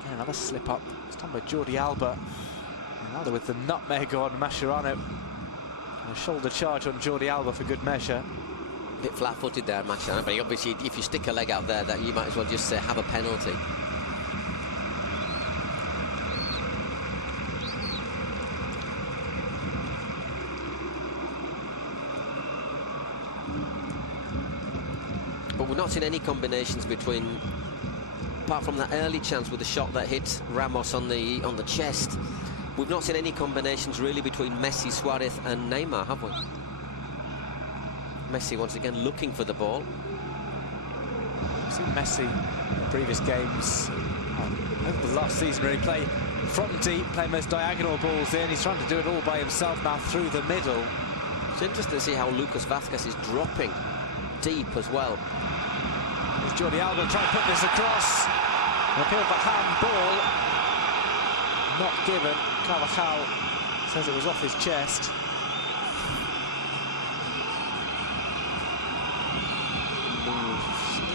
Again, another slip up. This time by Jordi Alba. Ronaldo with the nutmeg on Mascherano. And a shoulder charge on Jordi Alba for good measure. A bit flat-footed there, Mascherano, but obviously if you stick a leg out there, that you might as well just have a penalty. We've not seen any combinations between, apart from that early chance with the shot that hit Ramos on the chest. We've not seen any combinations really between Messi, Suarez and Neymar, have we? Messi once again looking for the ball. We've seen Messi in the previous games, over the last season, really play from deep, playing those diagonal balls in. He's trying to do it all by himself now through the middle. It's interesting to see how Lucas Vázquez is dropping deep as well. There's Jordi Alba trying to put this across. An appeal for handball. Not given. Carvajal says it was off his chest.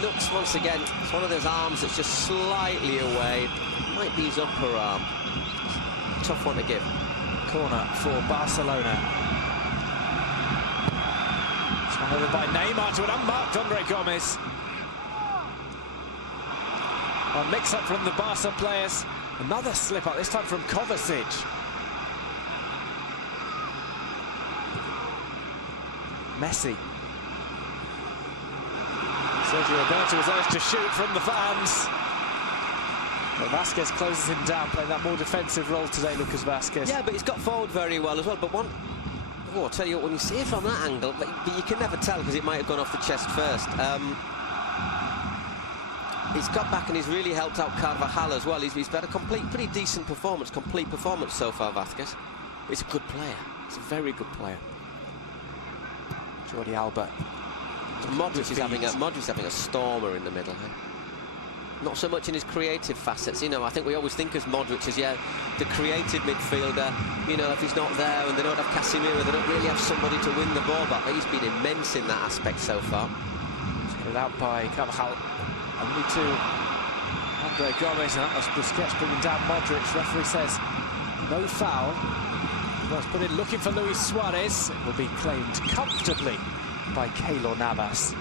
Looks once again, it's one of those arms that's just slightly away. Might be his upper arm. Tough one to give. Corner for Barcelona. Swung over by Neymar to an unmarked Andre Gomes. A mix-up from the Barca players. Another slip-up, this time from Kovacic. Messi. Sergio Roberto was urged to shoot from the fans. But Vázquez closes him down, playing that more defensive role today, Lucas Vázquez. Yeah, but he's got forward very well as well. But I'll tell you what, when you see it from that angle, but you can never tell because it might have gone off the chest first. He's got back and he's really helped out Carvajal as well. He's had a pretty decent performance, complete performance so far, Vázquez. He's a good player. He's a very good player. Jordi Alba. Modric is having a stormer in the middle. Not so much in his creative facets, you know. I think we always think of Modric as, yeah, the creative midfielder. You know, if he's not there and they don't have Casemiro, they don't really have somebody to win the ball back. But he's been immense in that aspect so far. Headed out by Carvajal. Only to Andre Gomes, and that was Busquets bringing down Modric. Referee says no foul. Was put in looking for Luis Suarez. It will be claimed comfortably by Keylor Navas.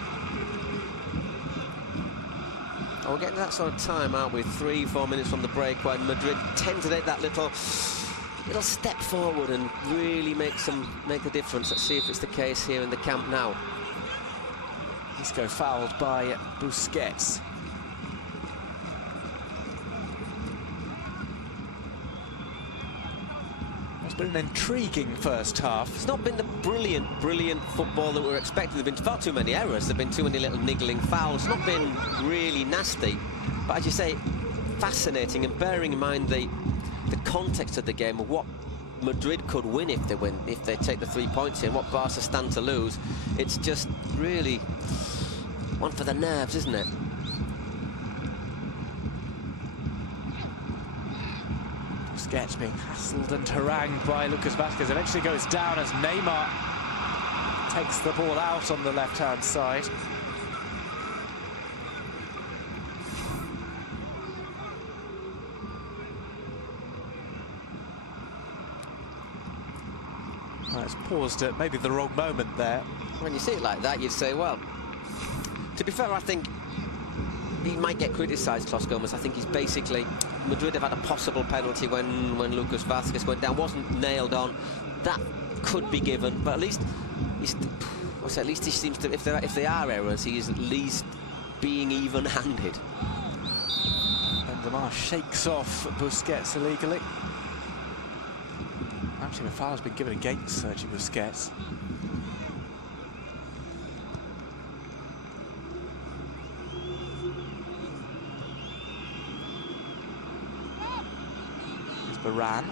We're getting that sort of time, aren't we? 3-4 minutes from the break when Madrid tend to take that little step forward and really make the difference. Let's see if it's the case here in the Camp Nou. Isco fouled by Busquets. It's been an intriguing first half. It's not been the brilliant football that we were expecting. There have been far too many errors. There have been too many little niggling fouls. It's not been really nasty. But as you say, fascinating, and bearing in mind the context of the game of what Madrid could win if they take the 3 points here, and what Barca stand to lose. It's just really one for the nerves, isn't it? Busquets being hassled and harangued by Lucas Vázquez. Eventually goes down as Neymar takes the ball out on the left-hand side. Well, it's paused at maybe the wrong moment there. When you see it like that, you'd say, well, to be fair, I think he might get criticised, Clasico Gomez. I think he's basically... Madrid have had a possible penalty when Lucas Vázquez went down. Wasn't nailed on. That could be given, but at least he seems to... If there are errors, he is at least being even-handed. Benzema shakes off Busquets illegally. Actually, the foul has been given against Sergio Busquets. Varane.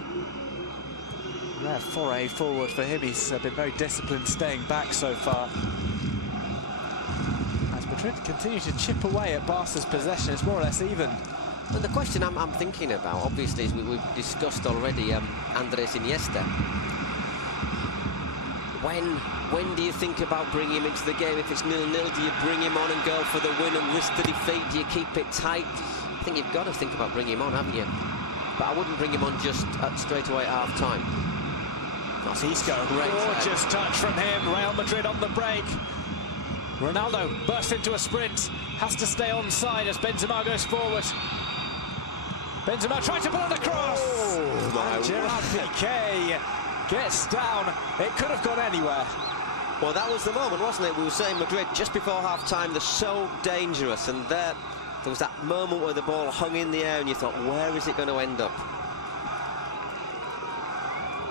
Rare foray forward for him. He's been very disciplined staying back so far. As Madrid continue to chip away at Barca's possession, it's more or less even. Well, the question I'm thinking about, obviously, is we've discussed already Andres Iniesta. When do you think about bringing him into the game? If it's 0-0, do you bring him on and go for the win and risk the defeat? Do you keep it tight? I think you've got to think about bringing him on, haven't you? But I wouldn't bring him on just straight away at half-time. Isco, gorgeous touch from him. Real Madrid on the break. Ronaldo bursts into a sprint. Has to stay onside as Benzema goes forward. Benzema tries to pull it across. Oh, and Gerard Piqué gets down. It could have gone anywhere. Well, that was the moment, wasn't it? We were saying Madrid just before half-time, they're so dangerous, and there was that moment where the ball hung in the air and you thought, where is it going to end up?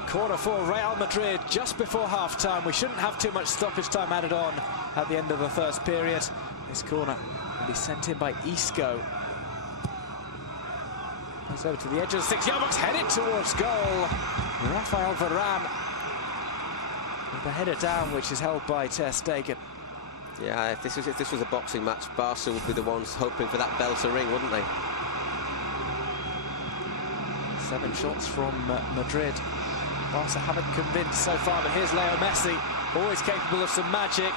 Corner for Real Madrid just before half-time. We shouldn't have too much stoppage time added on at the end of the first period. This corner will be sent in by Isco. Plays over to the edge of the 6-yard box, headed towards goal. Rafael Varane with the header down, which is held by Ter Stegen. Yeah, if this was a boxing match, Barca would be the ones hoping for that bell to ring, wouldn't they? 7 shots from Madrid. Barca haven't convinced so far, but here's Leo Messi, always capable of some magic.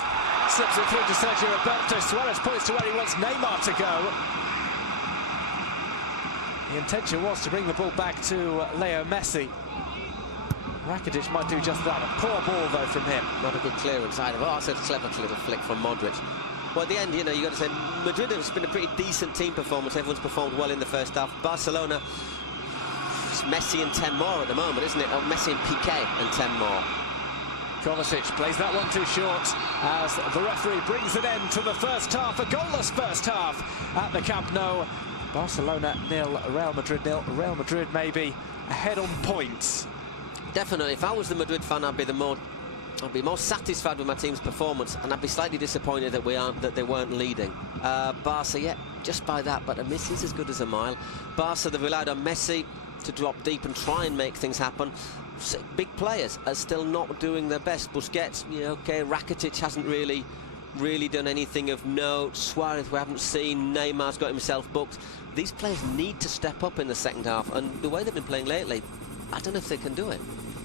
Slips it through to Sergio Roberto. Suarez points to where he wants Neymar to go. The intention was to bring the ball back to Leo Messi. Rakitic might do just that. A poor ball, though, from him. Not a good clearance either. Oh, it's a clever little flick from Modric. Well, at the end, you know, you've got to say, Madrid has been a pretty decent team performance. Everyone's performed well in the first half. Barcelona, it's Messi and 10 more at the moment, isn't it? Oh, Messi and Piqué and 10 more. Kovacic plays that one too short as the referee brings an end to the first half. A goalless first half at the Camp Nou. Barcelona 0, Real Madrid 0. Real Madrid maybe ahead on points. Definitely. If I was the Madrid fan, I'd be more satisfied with my team's performance, and I'd be slightly disappointed that they weren't leading. Barca, yeah, just by that, but a miss is as good as a mile. Barca, they've relied on Messi to drop deep and try and make things happen. Big players are still not doing their best. Busquets, yeah, okay, Rakitic hasn't really done anything of note. Suarez we haven't seen. Neymar's got himself booked. These players need to step up in the second half, and the way they've been playing lately, I don't know if they can do it.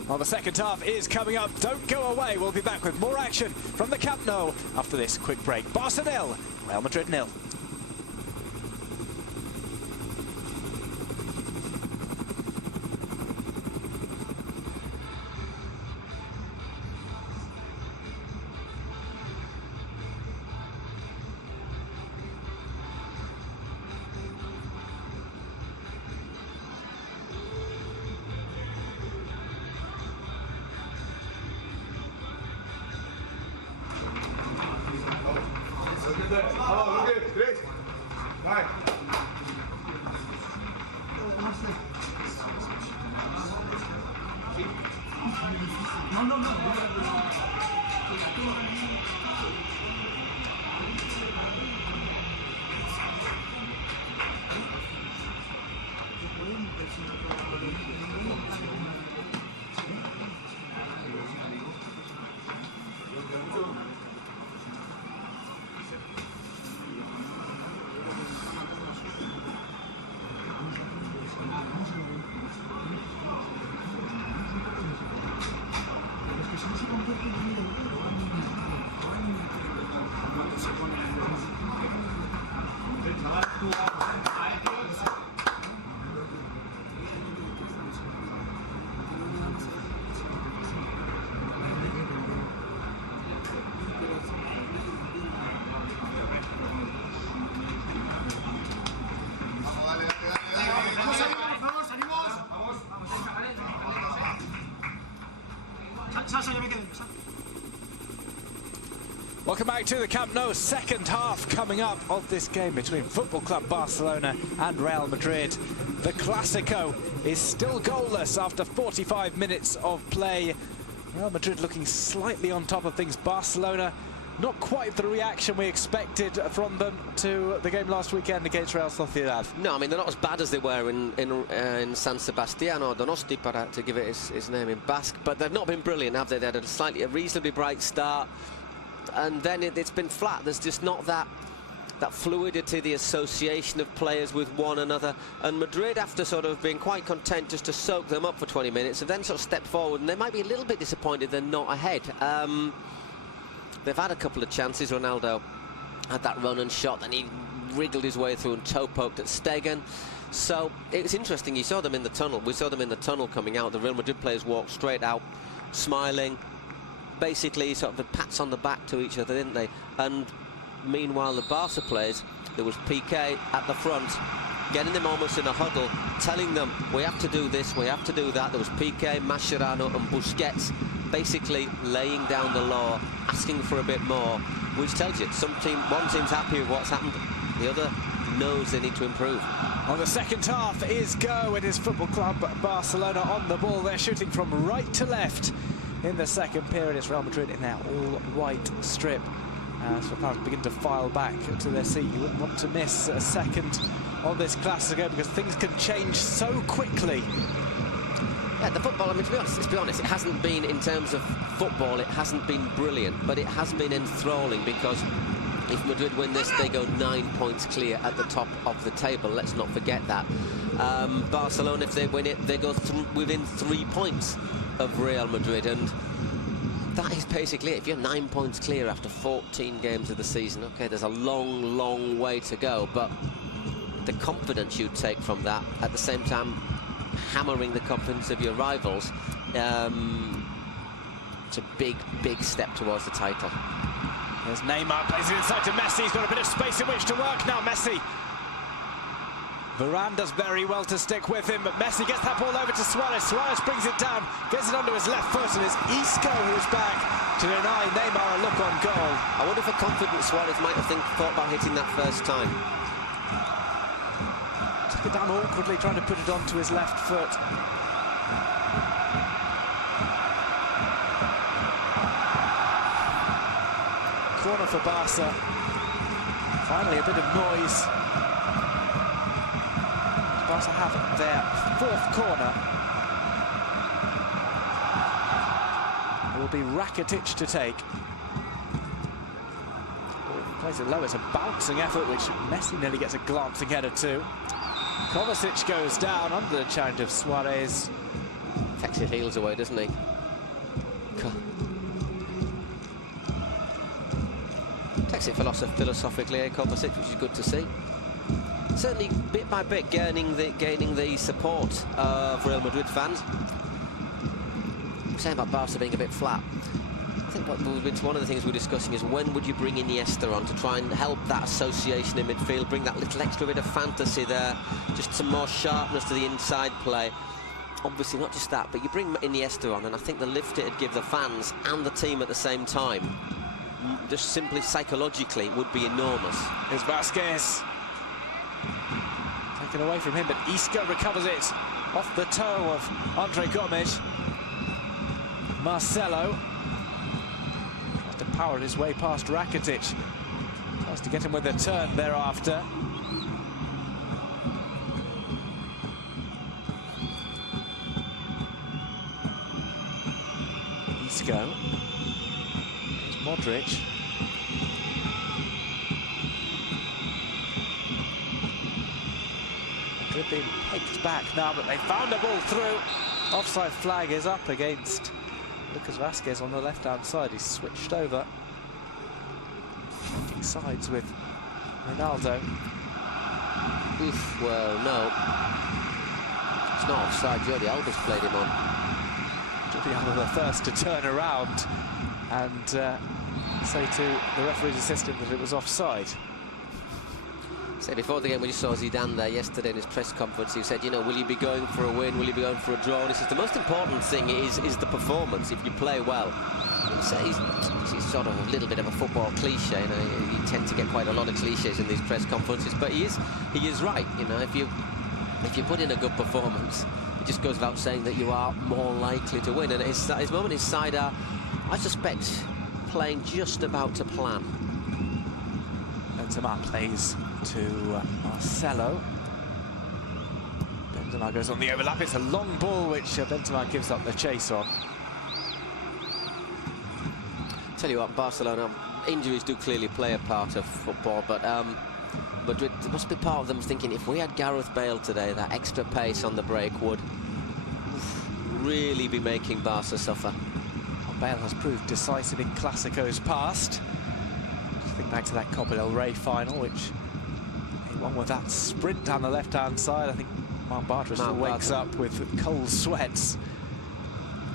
Well, the second half is coming up. Don't go away. We'll be back with more action from the Camp Nou after this quick break. Barca 0, Real Madrid 0. Welcome back to the Camp Nou. Second half coming up of this game between Football Club Barcelona and Real Madrid. The Clasico is still goalless after 45 minutes of play. Real Madrid looking slightly on top of things. Barcelona, not quite the reaction we expected from them to the game last weekend against Real Sociedad. No, I mean, they're not as bad as they were in San Sebastian or Donosti, to give it his name in Basque. But they've not been brilliant, have they? They had a reasonably bright start, and then it's been flat. There's just not that fluidity, the association of players with one another. And Madrid, after sort of being quite content just to soak them up for 20 minutes, have then sort of stepped forward, and they might be a little bit disappointed they're not ahead. They've had a couple of chances. Ronaldo had that run and shot, and he wriggled his way through and toe-poked at Stegen. So it's interesting. You saw them in the tunnel. We saw them in the tunnel coming out. The Real Madrid players walked straight out, smiling, basically sort of the pats on the back to each other, didn't they? And meanwhile, the Barca players, there was Piqué at the front, getting them almost in a huddle, telling them, we have to do this, we have to do that. There was Piqué, Mascherano and Busquets basically laying down the law, asking for a bit more, which tells you one team's happy with what's happened, the other knows they need to improve. Well, the second half is go. It is Football Club Barcelona on the ball. They're shooting from right to left in the second period. It's Real Madrid in their all-white strip. As the fans begin to file back to their seat, you wouldn't want to miss a second on this Clasico because things can change so quickly. Yeah, the football, I mean, let's be honest, it hasn't been, in terms of football, it hasn't been brilliant, but it has been enthralling because if Madrid win this, they go 9 points clear at the top of the table. Let's not forget that. Barcelona, if they win it, they go within 3 points of Real Madrid, and that is basically it. If you're 9 points clear after 14 games of the season, okay, there's a long, long way to go, but the confidence you take from that, at the same time, hammering the confidence of your rivals, it's a big, big step towards the title. There's Neymar, plays it inside to Messi. He's got a bit of space in which to work now, Messi. Varane does very well to stick with him, but Messi gets that ball over to Suarez. Suarez brings it down, gets it onto his left foot, and it's Isco who's back to deny Neymar a look on goal. I wonder if a confident Suarez might have thought about hitting that first time. Took it down awkwardly, trying to put it onto his left foot. Corner for Barca. Finally a bit of noise. Barca have their fourth corner. It will be Rakitic to take. Plays it low, it's a bouncing effort, which Messi nearly gets a glancing header too. Kovacic goes down under the challenge of Suarez. Takes his heels away, doesn't he? Takes it philosophically, Kovacic, which is good to see. Certainly, bit by bit, gaining the support of Real Madrid fans. We're saying about Barca being a bit flat. I think one of the things we're discussing is when would you bring Iniesta on to try and help that association in midfield, bring that little extra bit of fantasy there, just some more sharpness to the inside play. Obviously, not just that, but you bring Iniesta on, and I think the lift it'd give the fans and the team at the same time, just simply psychologically, would be enormous. Here's Vasquez. Taken away from him, but Isco recovers it off the toe of Andre Gomes. Marcelo tries to power his way past Rakitic. Tries to get him with a turn thereafter. Isco. There's Modric. Madrid being pegged back now, but they found a ball through. Offside flag is up against Lucas Vasquez on the left-hand side. He's switched over, taking sides with Ronaldo. Oof, well, no. It's not offside. Jordi Alba's played him on. Jordi Alba the first to turn around and say to the referee's assistant that it was offside. So before the game, we just saw Zidane there yesterday in his press conference. He said, you know, will you be going for a win? Will you be going for a draw? And he says the most important thing is the performance. If you play well, he's sort of a little bit of a football cliche. You know, you tend to get quite a lot of cliches in these press conferences, but he is right. You know, if you put in a good performance, it just goes without saying that you are more likely to win. And at his moment, his side are, I suspect, playing just about to plan. Benzema plays to Marcelo. Benzema goes on the overlap. It's a long ball which Benzema gives up the chase on. Tell you what, Barcelona, injuries do clearly play a part of football, but Madrid, there must be part of them thinking if we had Gareth Bale today, that extra pace on the break would really be making Barca suffer. Well, Bale has proved decisive in Clásicos past. Just think back to that Copa del Rey final, which he won with that sprint down the left-hand side. I think Marc Bartra still wakes up with cold sweats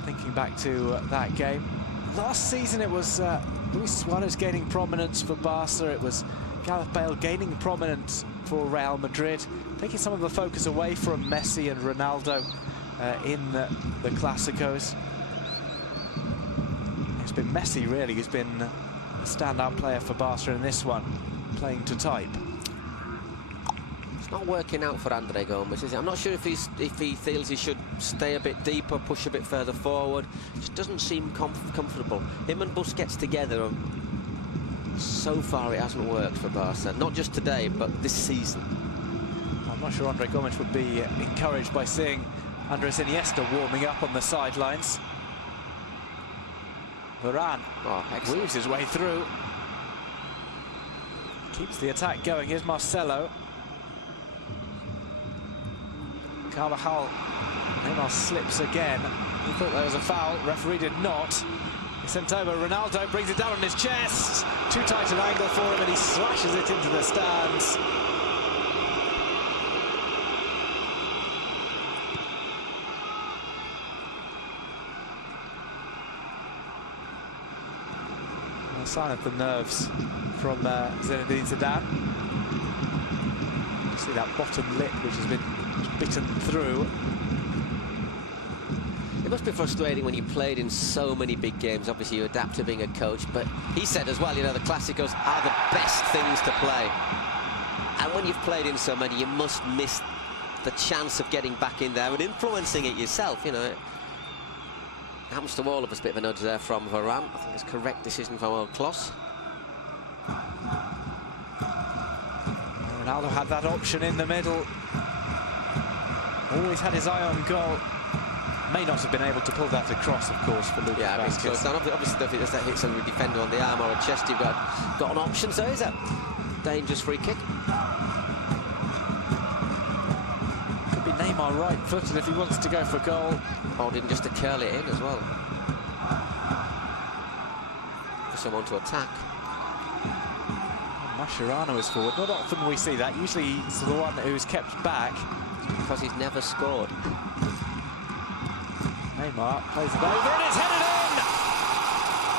thinking back to that game. Last season it was Luis Suarez gaining prominence for Barca. It was Gareth Bale gaining prominence for Real Madrid, taking some of the focus away from Messi and Ronaldo in the Clásicos. It's been Messi, really, who's been the standout player for Barca in this one, playing to type. It's not working out for Andre Gomes, is it? I'm not sure if he feels he should stay a bit deeper, push a bit further forward. Just doesn't seem comfortable. Him and Busquets together, so far it hasn't worked for Barca. Not just today, but this season. I'm not sure Andre Gomes would be encouraged by seeing Andres Iniesta warming up on the sidelines. Varane weaves his way through. Keeps the attack going. Here's Marcelo. Carvajal. Neymar slips again. He thought there was a foul. Referee did not. He sent over. Ronaldo brings it down on his chest. Too tight an angle for him, and he slashes it into the stands. A sign of the nerves from Zinedine Zidane. You see that bottom lip which has been bitten through. It must be frustrating when you played in so many big games. Obviously you adapt to being a coach, but he said as well, you know, the Clásicos are the best things to play. And when you've played in so many, you must miss the chance of getting back in there and influencing it yourself, you know. It happens to all of us. A bit of a nudge there from Varane. I think it's a correct decision from old Klos. Ronaldo had that option in the middle. Always had his eye on goal. May not have been able to pull that across, of course, for Lucas Vázquez. Obviously, if that hits a defender on the arm or a chest, you've got an option. So it's a dangerous free kick. Could be Neymar right-footed if he wants to go for goal. Or didn't just to curl it in as well. For someone to attack. Mascherano is forward. Not often we see that. Usually he's the one who's kept back. Because he's never scored. Neymar plays it over and it's headed in!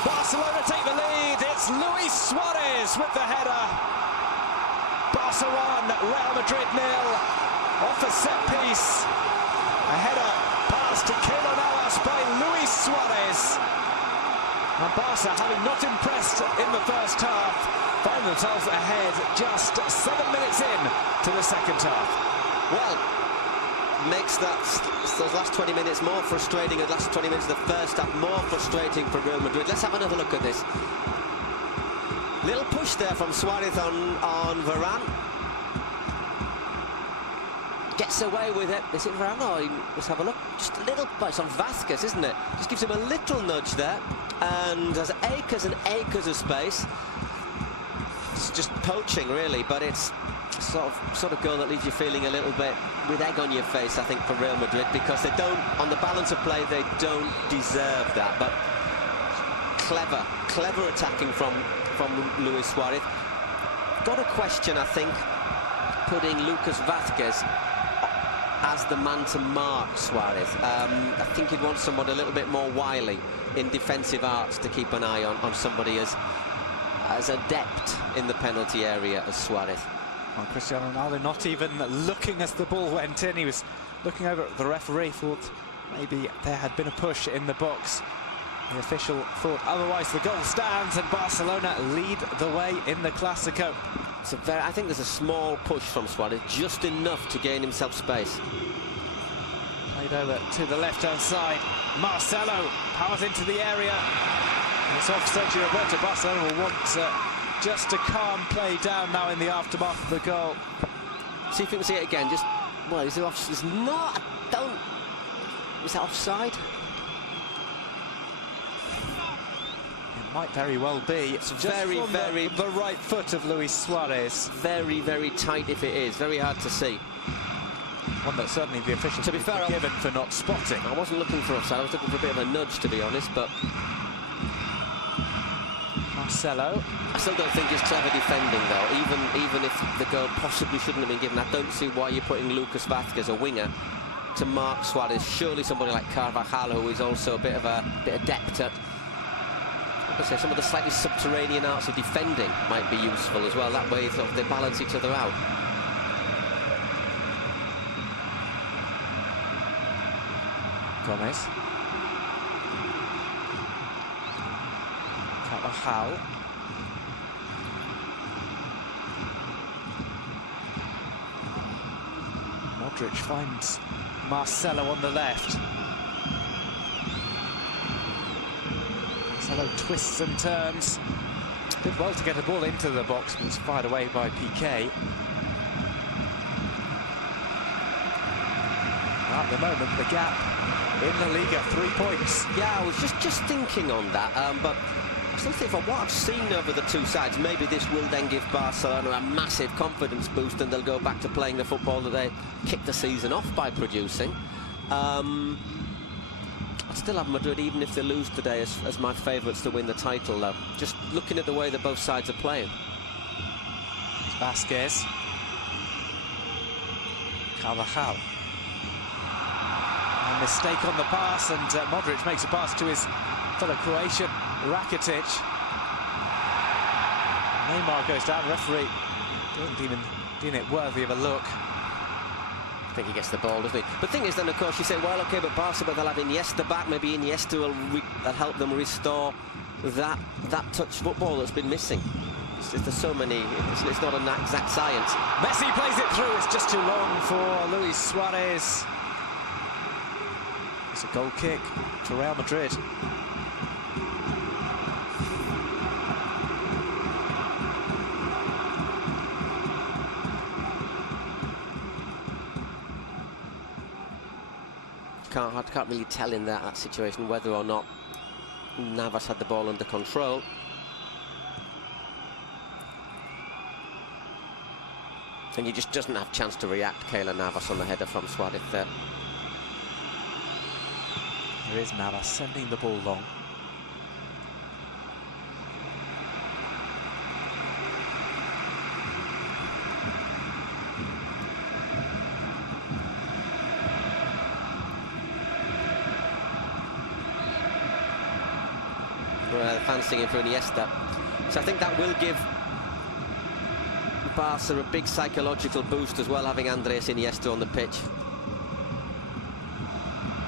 Barcelona take the lead. It's Luis Suarez with the header. Barca 1, Real Madrid 0. Off a set piece. A header pass to Keylor Navas by Luis Suarez. And Barca, having not impressed in the first half, find themselves ahead just 7 minutes in to the second half. Well, makes those last 20 minutes more frustrating, and the last 20 minutes of the first half more frustrating for Real Madrid. Let's have another look at this. Little push there from Suarez on Varane. Gets away with it. Is it Varane? Oh, let's have a look. Just a little, but it's on Vázquez, isn't it? Just gives him a little nudge there, and there's acres and acres of space. It's just poaching, really, but it's sort of goal that leaves you feeling a little bit with egg on your face, I think, for Real Madrid, because they don't, on the balance of play, they don't deserve that. But clever attacking from Luis Suarez. Got a question, I think, putting Lucas Vázquez as the man to mark Suarez. I think he'd want somebody a little bit more wily in defensive arts to keep an eye on somebody as adept in the penalty area as Suarez. Well, Cristiano Ronaldo not even looking as the ball went in. He was looking over at the referee, thought maybe there had been a push in the box. The official thought otherwise. The goal stands and Barcelona lead the way in the Clasico. I think there's a small push from Suarez, just enough to gain himself space. Played over to the left-hand side. Marcelo powers into the area. It's off Sergio Roberto. Barcelona will want just to calm play down now in the aftermath of the goal. See if we can see it again. Just, well, is it off? It's not. Is that offside? It might very well be. It's just very the right foot of Luis Suarez. Very, very tight if it is. Very hard to see. One that certainly the officials will be forgiven for not spotting. I wasn't looking for offside. I was looking for a bit of a nudge, to be honest, but Marcelo. I still don't think it's clever defending, though. Even if the goal possibly shouldn't have been given, I don't see why you're putting Lucas Vázquez, a winger, to mark Suarez. Surely somebody like Carvajal, who is also a bit adept at, like I say, some of the slightly subterranean arts of defending might be useful as well. That way they balance each other out. Gomez. Carvajal. Modric finds Marcelo on the left. Marcelo twists and turns. Did well to get the ball into the box, but was fired away by Piqué. At the moment, the gap in La Liga, 3 points. Yeah, I was just thinking on that, but I still think from what I've seen over the two sides, maybe this will then give Barcelona a massive confidence boost and they'll go back to playing the football that they kicked the season off by producing. I'd still have Madrid, even if they lose today, as my favourites to win the title, though. Just looking at the way that both sides are playing. Vasquez. Carvajal. A mistake on the pass, and Modric makes a pass to his fellow Croatian, Rakitic. Neymar goes down, referee doesn't even deem it worthy of a look. I think he gets the ball, doesn't he? But the thing is, then, of course, you say, well, OK, but Barca, but they'll have Iniesta back. Maybe Iniesta will help them restore that touch football that's been missing. There's so many, it's not an exact science. Messi plays it through, it's just too long for Luis Suarez. It's a goal kick to Real Madrid. I can't really tell in that situation whether or not Navas had the ball under control. And he just doesn't have a chance to react, Keylor Navas, on the header from Suarez there. Here is Navas sending the ball long. Fans singing for Iniesta. So I think that will give Barca a big psychological boost as well, having Andres Iniesta on the pitch.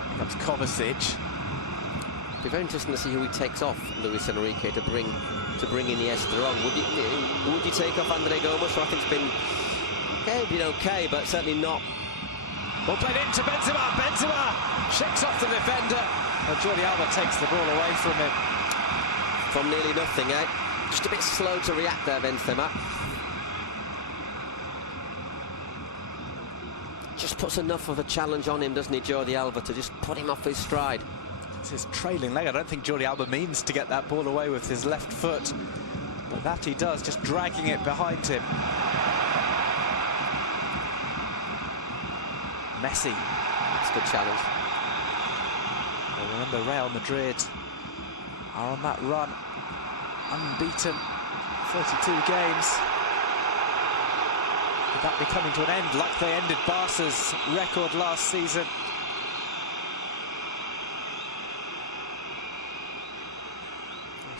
Here comes Kovacic. It'll be very interesting to see who he takes off, Luis Enrique, to bring Iniesta on. Would you take off Andre Gomes? So I think it's been okay, but certainly not. Ball played into Benzema. Benzema shakes off the defender. And Jordi Alba takes the ball away from him. From nearly nothing, eh? Just a bit slow to react there, Benzema. Just puts enough of a challenge on him, doesn't he, Jordi Alba, to just put him off his stride. It's his trailing leg. I don't think Jordi Alba means to get that ball away with his left foot. But that he does, just dragging it behind him. Messi. That's a good challenge. Well, remember, Real Madrid are on that run, unbeaten, 32 games. Would that be coming to an end, like they ended Barca's record last season?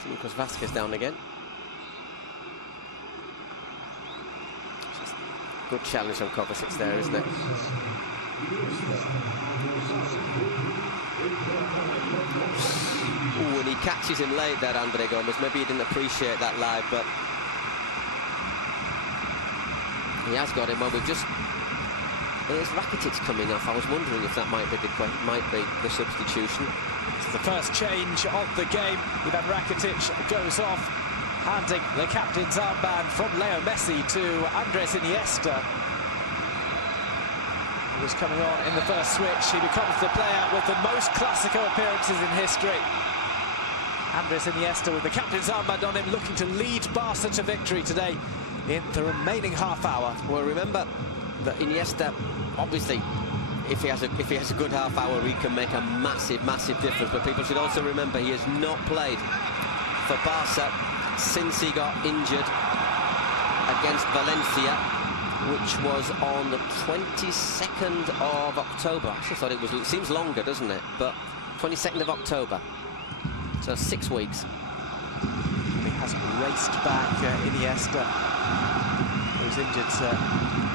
Lucas Vasquez down again. Good challenge from Kovacic there, isn't it? Ooh, and he catches him late there, Andre Gomes. Maybe he didn't appreciate that live, but he has got him. Well, there's Rakitic coming off. I was wondering if that might be the substitution. It's the first change of the game. Ivan Rakitic goes off, handing the captain's armband from Leo Messi to Andres Iniesta. He was coming on in the first switch. He becomes the player with the most Clasico appearances in history. Andres Iniesta with the captain's armband on him, looking to lead Barca to victory today in the remaining half hour. Well, remember that Iniesta, obviously, if he has a good half hour, he can make a massive difference. But people should also remember he has not played for Barca since he got injured against Valencia, which was on the 22nd of October. I actually thought it seems longer, doesn't it? But 22nd of October. So 6 weeks. He has raced back Iniesta, who's injured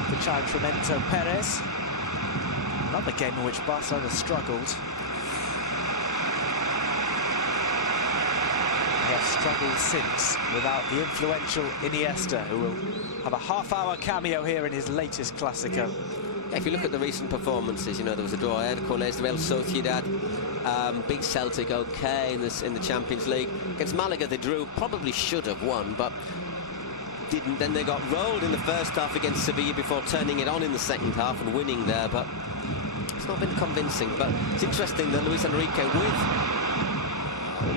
the challenge from Enzo Perez. Another game in which Barcelona struggled. Iniesta. struggled since without the influential Iniesta, who will have a half-hour cameo here in his latest Clasico. Yeah, if you look at the recent performances, you know, there was a draw. Hércules, Real Sociedad, big Celtic, okay, in the Champions League. Against Malaga, they drew, probably should have won, but didn't. Then they got rolled in the first half against Sevilla before turning it on in the second half and winning there, but it's not been convincing. But it's interesting that Luis Enrique,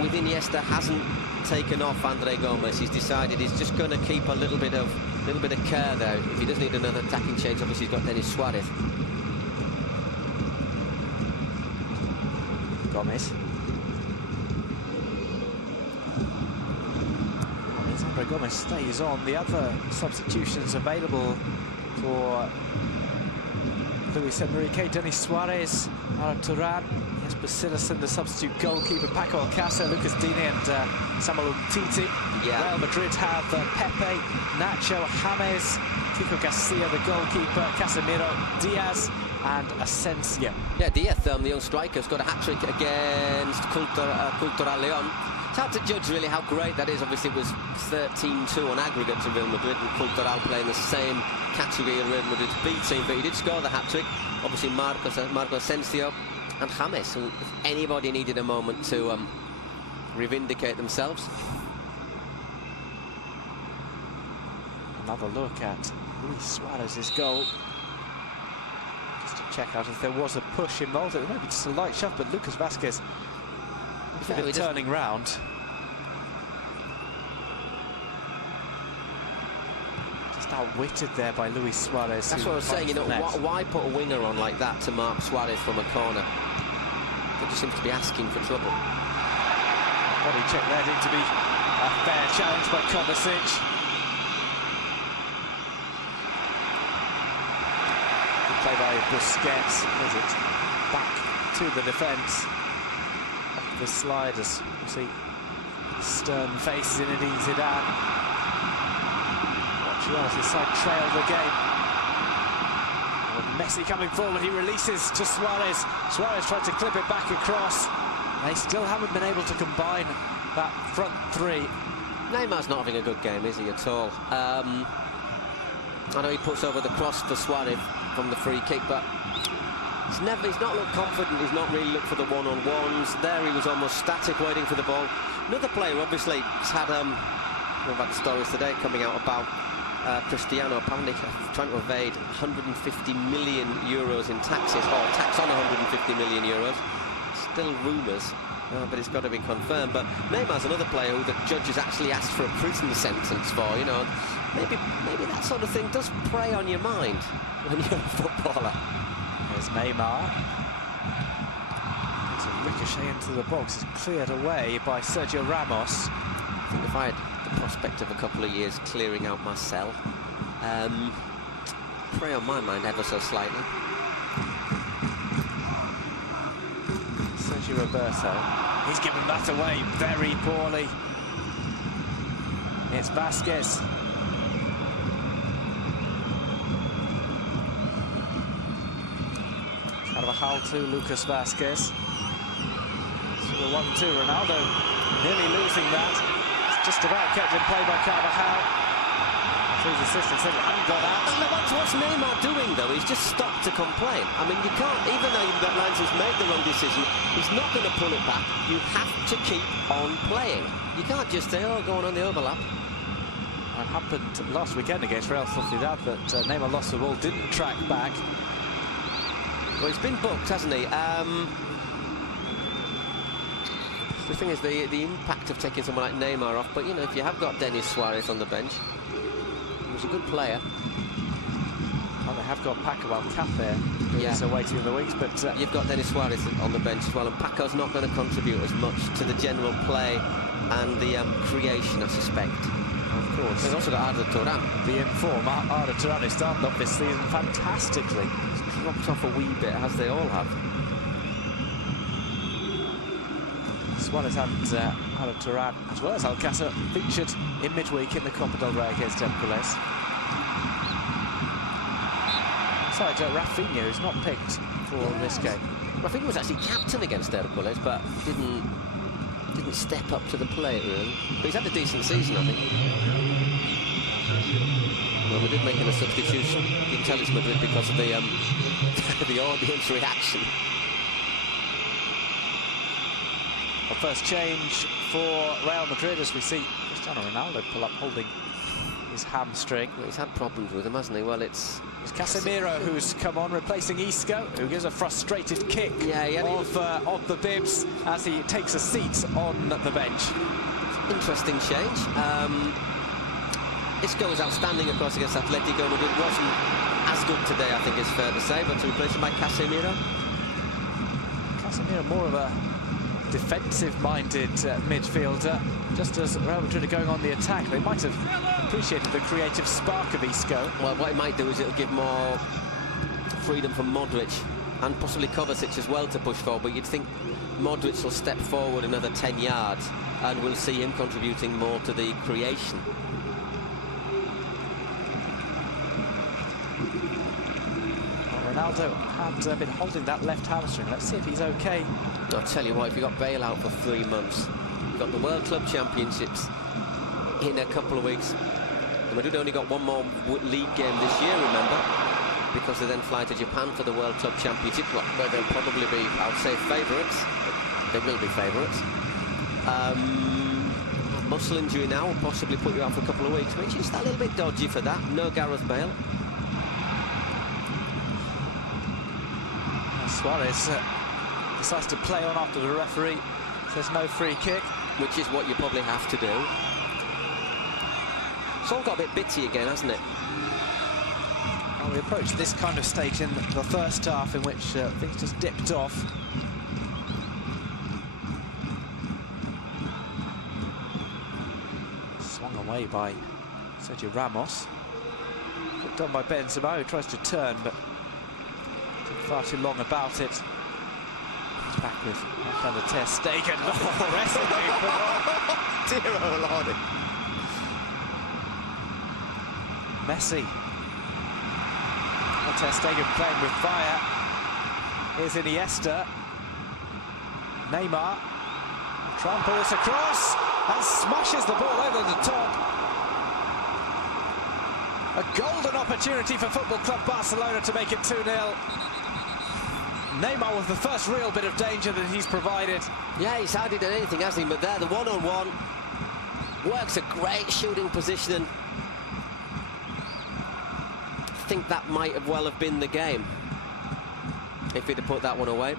with Iniesta, hasn't taken off André Gomes. He's decided he's just going to keep a little bit of care there. If he does need another attacking change, obviously he's got Denis Suarez. Gomes. André Gomes stays on. The other substitutions available for Luis Enrique: Denis Suarez, Arda Turan, Jesper Cillessen, the substitute goalkeeper, Paco Alcácer, Lucas Digne and Samuel Umtiti. Yeah. Real Madrid have Pepe, Nacho, James, Kiko Garcia, the goalkeeper, Casemiro, Diaz and Asensio. Yeah, Diaz, the young striker, has got a hat-trick against Cultural León. It's hard to judge really how great that is. Obviously it was 13-2 on aggregate to Real Madrid, and Cultural playing the same category of Real Madrid's B team, but he did score the hat-trick. Obviously Marco Asensio and James, who, if anybody needed a moment to revindicate themselves. Another look at Luis Suarez's goal, just to check out if there was a push involved. It may be just a light shove, but Lucas Vázquez turning round. Just outwitted there by Luis Suarez. That's what I was saying, you know, why put a winger on like that to mark Suarez from a corner? They just seems to be asking for trouble. Body check there, deemed to be a fair challenge by Kovacic. Play by Busquets, is it? Back to the defence. Off the sliders, you see stern face Zinedine Zidane. Watching on as his side trailed the game. And Messi coming forward, he releases to Suarez. Suarez tried to clip it back across. They still haven't been able to combine that front three. Neymar's not having a good game, is he, at all? I know he puts over the cross for Suarez from the free kick, but he's not looked confident. He's not really looked for the one-on-ones. There he was almost static, waiting for the ball. Another player, obviously, has had we've had the stories today coming out about Cristiano apparently trying to evade 150 million euros in taxes, or tax on 150 million euros. Still rumours, but it's got to be confirmed. But Neymar's another player who the judges actually asked for a prison sentence for, you know. Maybe that sort of thing does prey on your mind when you're a footballer. There's Neymar. It's a ricochet into the box. It's cleared away by Sergio Ramos. I think if I had the prospect of a couple of years clearing out Marcel, prey on my mind ever so slightly. Sergio Roberto. He's given that away very poorly. It's Vázquez. Carvajal to Lucas Vázquez. The 1-2, Ronaldo nearly losing that. It's just about kept in play by Carvajal. His assistant said, I haven't got that. What's Neymar doing, though? He's just stopped to complain. I mean, you can't, even though that Lance's made the wrong decision, he's not going to pull it back. You have to keep on playing. You can't just say, oh, going on the overlap. It happened last weekend against Real Sociedad that Neymar lost the ball, didn't track back. Well, he's been booked, hasn't he? The thing is, the impact of taking someone like Neymar off, but, you know, if you have got Denis Suarez on the bench, he was a good player. Well, they have got Paco Alcácer, who's waiting in the wings, but... You've got Denis Suarez on the bench as well, and Paco's not going to contribute as much to the general play and the creation, I suspect. Of course. They've also got Arda Turan. The inform, Arda Turan, who started off this season fantastically. He's dropped off a wee bit, as they all have. Suarez and Arda Turan, as well as Alcácer, featured in midweek in the Copa del Rey against Hércules. Besides Rafinha, who's not picked for this game. Rafinha was actually captain against Hércules, but didn't didn't step up to the plate, really. But he's had a decent season, I think. Well, we did make him a substitution. You can tell it's Madrid because of the the audience reaction. A first change for Real Madrid as we see Cristiano Ronaldo pull up holding his hamstring. Well, he's had problems with him, hasn't he? Well, it's Casemiro who's come on, replacing Isco, who gives a frustrated kick of the bibs as he takes a seat on the bench. Interesting change. Isco was outstanding, of course, against Atletico Madrid. Wasn't as good today, I think it's fair to say, but to replace him by Casemiro. Casemiro more of a defensive-minded midfielder. Just as Real Madrid are going on the attack, they might have appreciated the creative spark of Isco. Well, what it might do is it'll give more freedom for Modric and possibly Kovacic as well to push forward, but you'd think Modric will step forward another 10 yards and we'll see him contributing more to the creation. Ronaldo had been holding that left hamstring. Let's see if he's okay. I'll tell you what, if you've got Bale out for 3 months, you've got the World Club Championships in a couple of weeks. And Madrid only got one more league game this year, remember, because they then fly to Japan for the World Club Championship, where they'll probably be, I would say, favourites. They will be favourites. Muscle injury now will possibly put you out for a couple of weeks, which is a little bit dodgy for that. No Gareth Bale. Suarez decides to play on after the referee says no free kick, which is what you probably have to do. It's all got a bit bitty again, hasn't it? And we approach this kind of stage in the first half in which things just dipped off. Swung away by Sergio Ramos. Put done by Benzema, who tries to turn, but took far too long about it. He's back with Alexander Ter Stegen. Dear old lordy. Messi. Ter Stegen playing with fire. Here's Iniesta. Neymar. Tramples across and smashes the ball over the top. A golden opportunity for Football Club Barcelona to make it 2-0. Neymar with the first real bit of danger that he's provided. Yeah, he's hardly done anything, hasn't he? But there, the one-on-one works a great shooting position. I think that might have well have been the game if he'd have put that one away.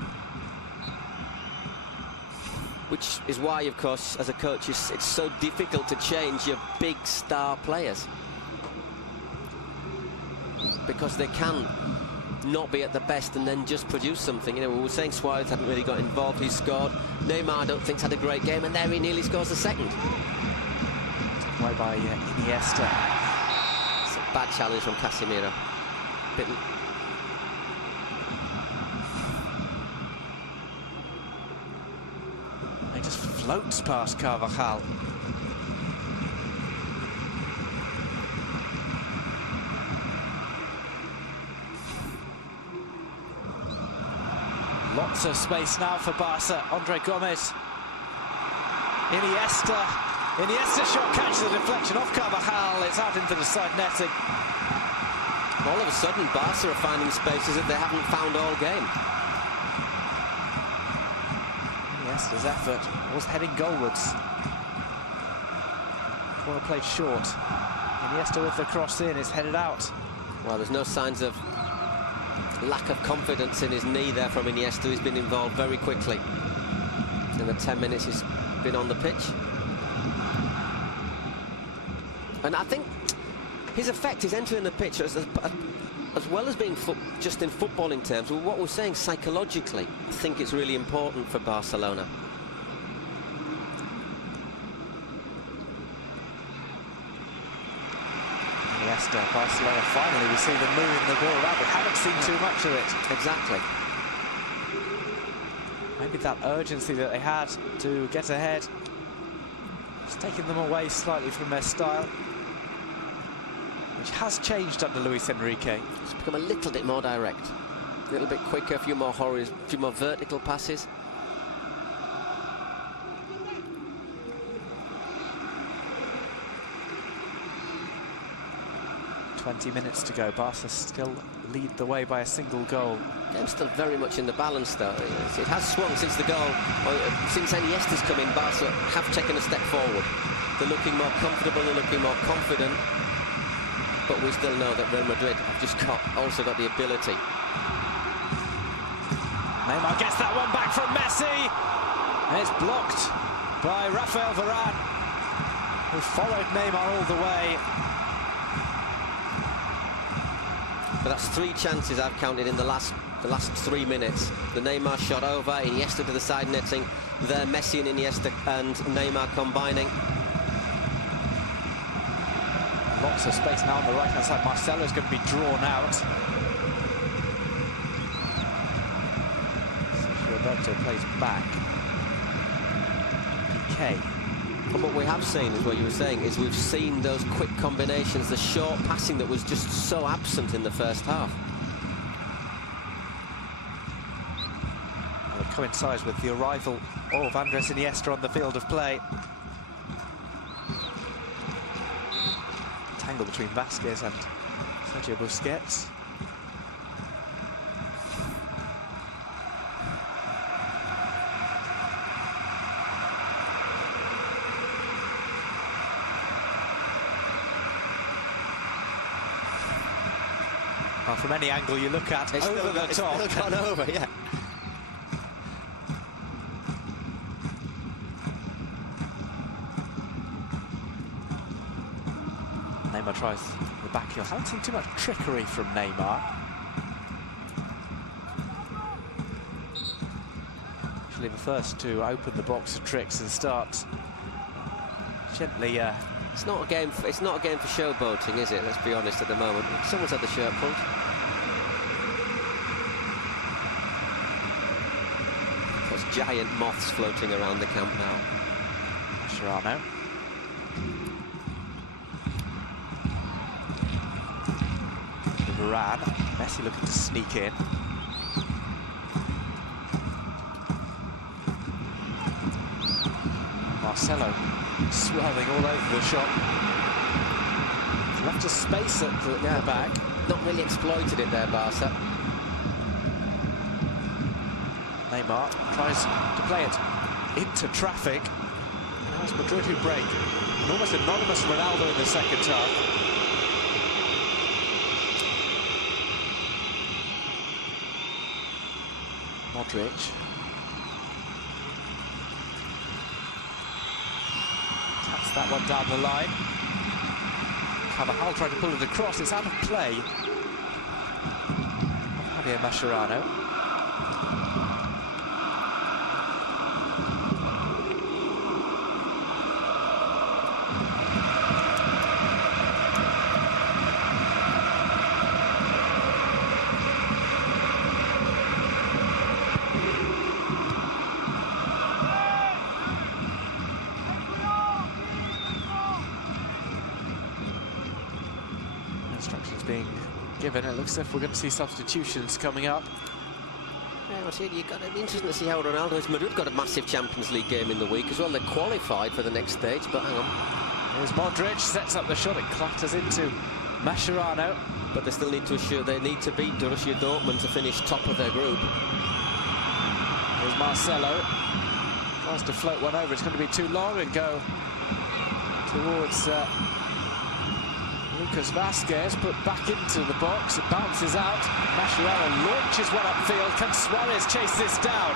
Which is why, of course, as a coach, it's so difficult to change your big star players. Because they can not be at the best and then just produce something. You know, we were saying Suarez hadn't really got involved, he scored. Neymar, I don't think's had a great game, and there he nearly scores a second. Taken away by Iniesta. It's a bad challenge from Casemiro. He just floats past Carvajal. Lots of space now for Barca. Andre Gomez. Iniesta shot catches the deflection off Carvajal. It's out into the side netting. All of a sudden, Barca are finding spaces that they haven't found all game. Iniesta's effort was heading goalwards. Corner played short. Iniesta with the cross in, it's headed out. Well, there's no signs of lack of confidence in his knee there from Iniesta. He's been involved very quickly in the 10 minutes he's been on the pitch. And I think his effect is entering the pitch as well as being just in footballing terms. What we're saying psychologically, I think it's really important for Barcelona. Iniesta, Barcelona, finally we see them moving the ball around. We haven't seen too much of it. Exactly. Maybe that urgency that they had to get ahead, it's taking them away slightly from their style, which has changed under Luis Enrique. It's become a little bit more direct, a little bit quicker, a few more vertical passes. 20 minutes to go. Barca still lead the way by a single goal. Game's still very much in the balance, though. It has swung since the goal. Since Iniesta's come in, Barca have taken a step forward. They're looking more comfortable, they're looking more confident. But we still know that Real Madrid have just also got the ability. Neymar gets that one back from Messi. And it's blocked by Rafael Varane, who followed Neymar all the way. But that's 3 chances I've counted in the last 3 minutes. The Neymar shot over, Iniesta to the side netting. There, Messi and Iniesta and Neymar combining. Lots of space now on the right-hand side. Marcelo's going to be drawn out. Roberto plays back. PK. And what we have seen, is what you were saying, is we've seen those quick combinations, the short passing that was just so absent in the first half. Well, it coincides with the arrival of Andres Iniesta on the field of play. Tangle between Vasquez and Sergio Busquets. Well, from any angle you look at, It's over the top. It's still gone over, yeah. Neymar tries the back heel. Haven't seen too much trickery from Neymar. Usually the first to open the box of tricks and start gently. It's not a game for showboating, is it? Let's be honest at the moment. Someone's had the shirt pulled. Those giant moths floating around the camp now. Mascherano. Varane. Messi looking to sneak in. Marcelo swirling all over the shop. Left a space at the back. Not really exploited it there, Barca. Neymar tries to play it into traffic. And it's Madrid who break. An almost anonymous Ronaldo in the second half. Modric. Taps that one down the line. Carvajal tried to pull it across. It's out of play. Javier Mascherano. Instructions being given. It looks as if we're going to see substitutions coming up. Yeah, well, see, it'd be interesting to see how Ronaldo is. Madrid got a massive Champions League game in the week as well. They're qualified for the next stage, but hang on. Here's Modric, sets up the shot, it clatters into Mascherano. But they still need to assure they need to beat Borussia Dortmund to finish top of their group. Here's Marcelo. Tries to float one over. It's going to be too long and go towards Lucas Vasquez, put back into the box. It bounces out. Mascherano launches one upfield. Can Suarez chase this down?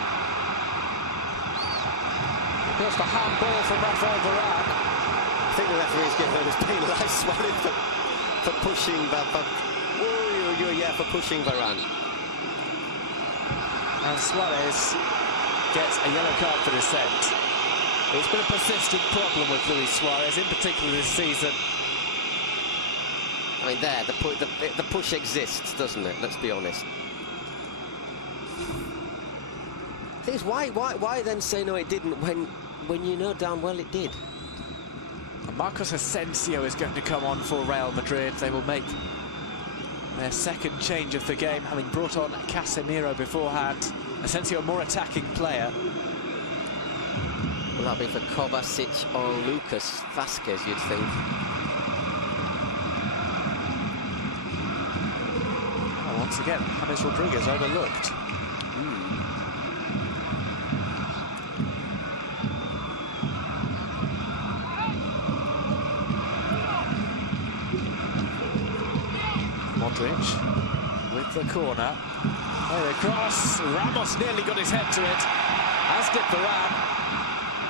It goes for handball from Rafael Varane. I think the referee's given us penalised Suarez for pushing for pushing Varane. And Suarez gets a yellow card for dissent. It's been a persistent problem with Luis Suarez, in particular this season. I mean, there, the push exists, doesn't it? Let's be honest. The thing is, why then say no, it didn't when you know damn well it did? And Marcos Asensio is going to come on for Real Madrid. They will make their second change of the game, having brought on Casemiro beforehand. Asensio, a more attacking player. Will that be for Kovacic or Lucas Vasquez, you'd think? once again, James Rodriguez overlooked. Modric with the corner. Play across. Ramos nearly got his head to it, as did Varane.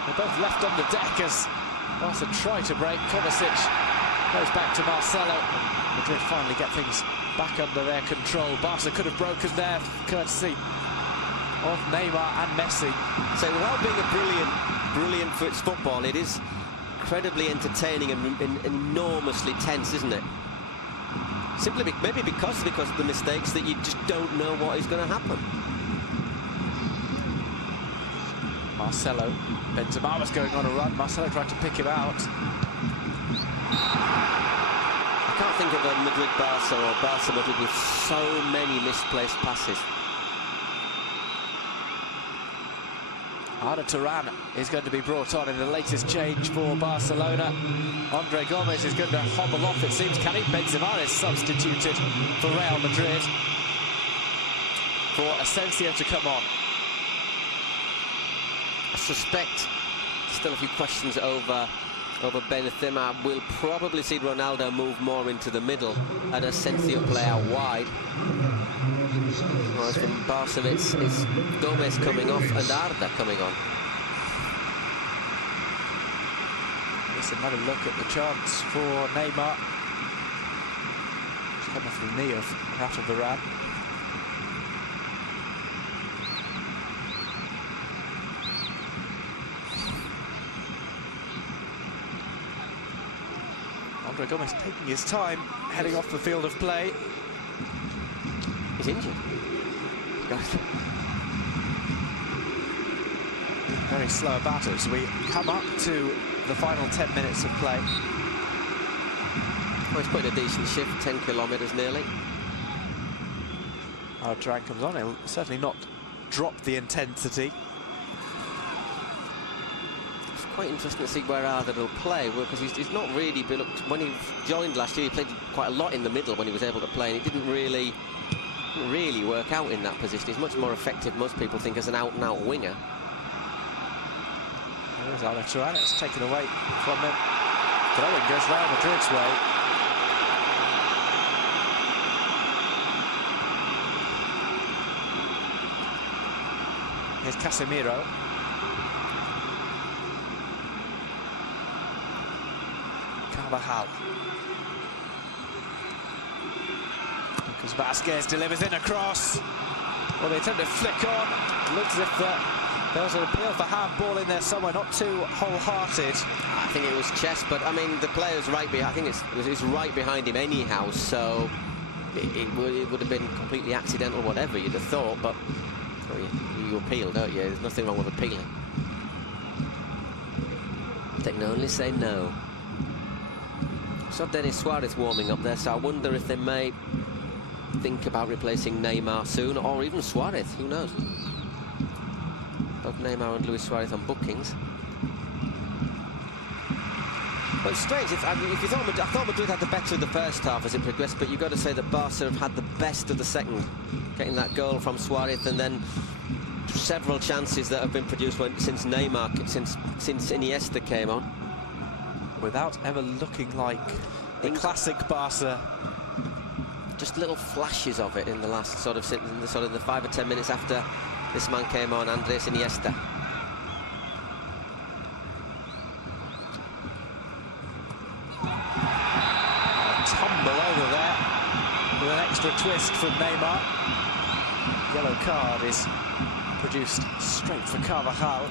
They're both left on the deck as Barca try to break. Kovacic goes back to Marcelo. Madrid finally get things back under their control. Barca could have broken there, courtesy of Neymar and Messi. So without being a brilliant for its football, it is incredibly entertaining and enormously tense, isn't it? Simply maybe because of the mistakes that you just don't know what is going to happen. Marcelo, Benzema was going on a run. Marcelo tried to pick him out. I can't think of a Madrid-Barca or Barca-Madrid with so many misplaced passes. Arda Turan is going to be brought on in the latest change for Barcelona. Andre Gomes is going to hobble off, it seems. Karim Benzema is substituted for Real Madrid for Asensio to come on. I suspect still a few questions over Benzema. We'll probably see Ronaldo move more into the middle and Asensio play out wide. Whereas from Barca, it's Gomez coming off and Arda coming on. Let's another look at the chance for Neymar. Just come off the knee of Rafa Varane. Andre Gomes taking his time, heading off the field of play. He's injured. Very slow about it as we come up to the final 10 minutes of play. Well, he's put in a decent shift, 10 kilometres nearly. Turan comes on, he'll certainly not drop the intensity. It's quite interesting to see where Arda will play, because he's not really been looked. When he joined last year, he played quite a lot in the middle when he was able to play, and it didn't really work out in that position. He's much more effective, most people think, as an out-and-out winger. There's Arda Turan, it's taken away from him. Throw-in goes Real Madrid's way. Here's Casemiro. Carvajal. Because Vasquez delivers in a cross. Well, they attempt to flick on. It looks as if there was an appeal for handball in there somewhere, not too wholehearted. I think it was chest, but I mean the player's right behind. I think it's right behind him anyhow, so it would have been completely accidental, whatever you'd have thought. But you appeal, don't you? There's nothing wrong with appealing. They can only say no. So Denis Suarez warming up there, so I wonder if they may think about replacing Neymar soon, or even Suarez. Who knows? Both Neymar and Luis Suarez on bookings. But it's strange. If you thought I thought Madrid had the better of the first half as it progressed, but you've got to say that Barca have had the best of the second, getting that goal from Suarez, and then several chances that have been produced since Iniesta came on, without ever looking like the classic Barca. Just little flashes of it in the last sort of the 5 or 10 minutes after this man came on, Andres Iniesta. A tumble over there with an extra twist from Neymar. Yellow card is produced straight for Carvajal.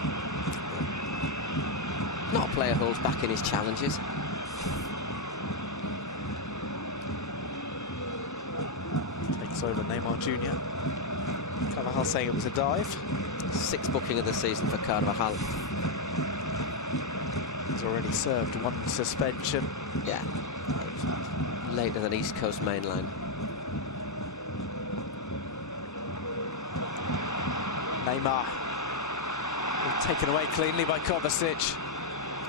Not a player who holds back in his challenges. Takes over Neymar Jr. Carvajal saying it was a dive. 6th booking of the season for Carvajal. He's already served 1 suspension. Yeah, later than East Coast main line. Neymar taken away cleanly by Kovacic.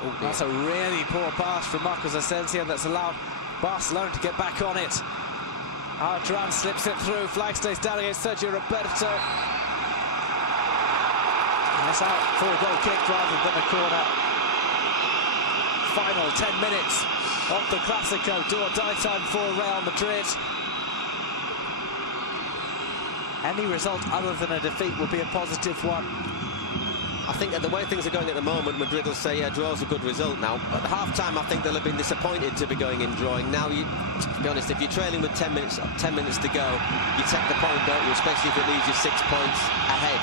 Oh, that's a really poor pass from Marcos Asensio that's allowed Barcelona to get back on it. Duran slips it through. Flag stays down against Sergio Roberto. That's out for a goal kick rather than a corner. Final 10 minutes of the Clasico. Do or die time for Real Madrid. Any result other than a defeat would be a positive one. I think that the way things are going at the moment, Madrid will say, yeah, draw's a good result now. At half-time, I think they'll have been disappointed to be going in drawing. Now, to be honest, if you're trailing with 10 minutes to go, you take the point, don't you? Especially if it leaves you 6 points ahead.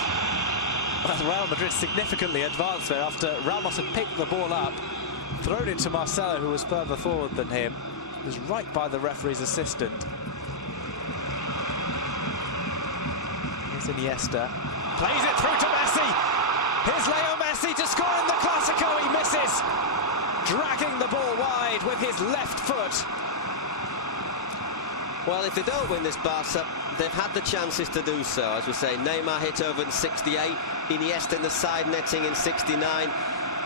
Well, Real Madrid significantly advanced there after Ramos had picked the ball up, thrown it to Marcelo, who was further forward than him. He was right by the referee's assistant. Here's Iniesta. Plays it through to Messi. Here's Leo Messi to score in the Clasico. He misses, dragging the ball wide with his left foot. Well, if they don't win this, Barca, they've had the chances to do so. As we say, Neymar hit over in 68, Iniesta in the side netting in 69.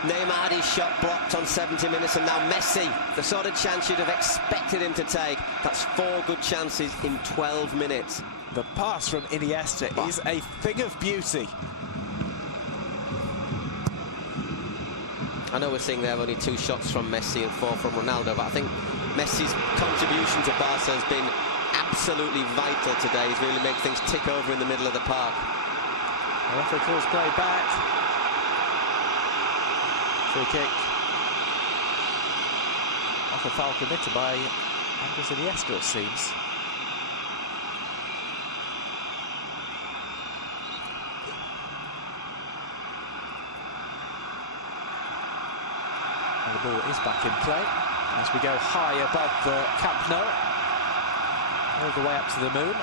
Neymar had his shot blocked on 70 minutes, and now Messi, the sort of chance you'd have expected him to take. That's 4 good chances in 12 minutes. The pass from Iniesta is a thing of beauty. I know we're seeing there only 2 shots from Messi and 4 from Ronaldo, but I think Messi's contribution to Barca has been absolutely vital today. He's really made things tick over in the middle of the park. The referee calls play back. Free kick. Off the foul committed by Andres Iniesta, it seems. The ball is back in play as we go high above the Camp Nou, all the way up to the moon.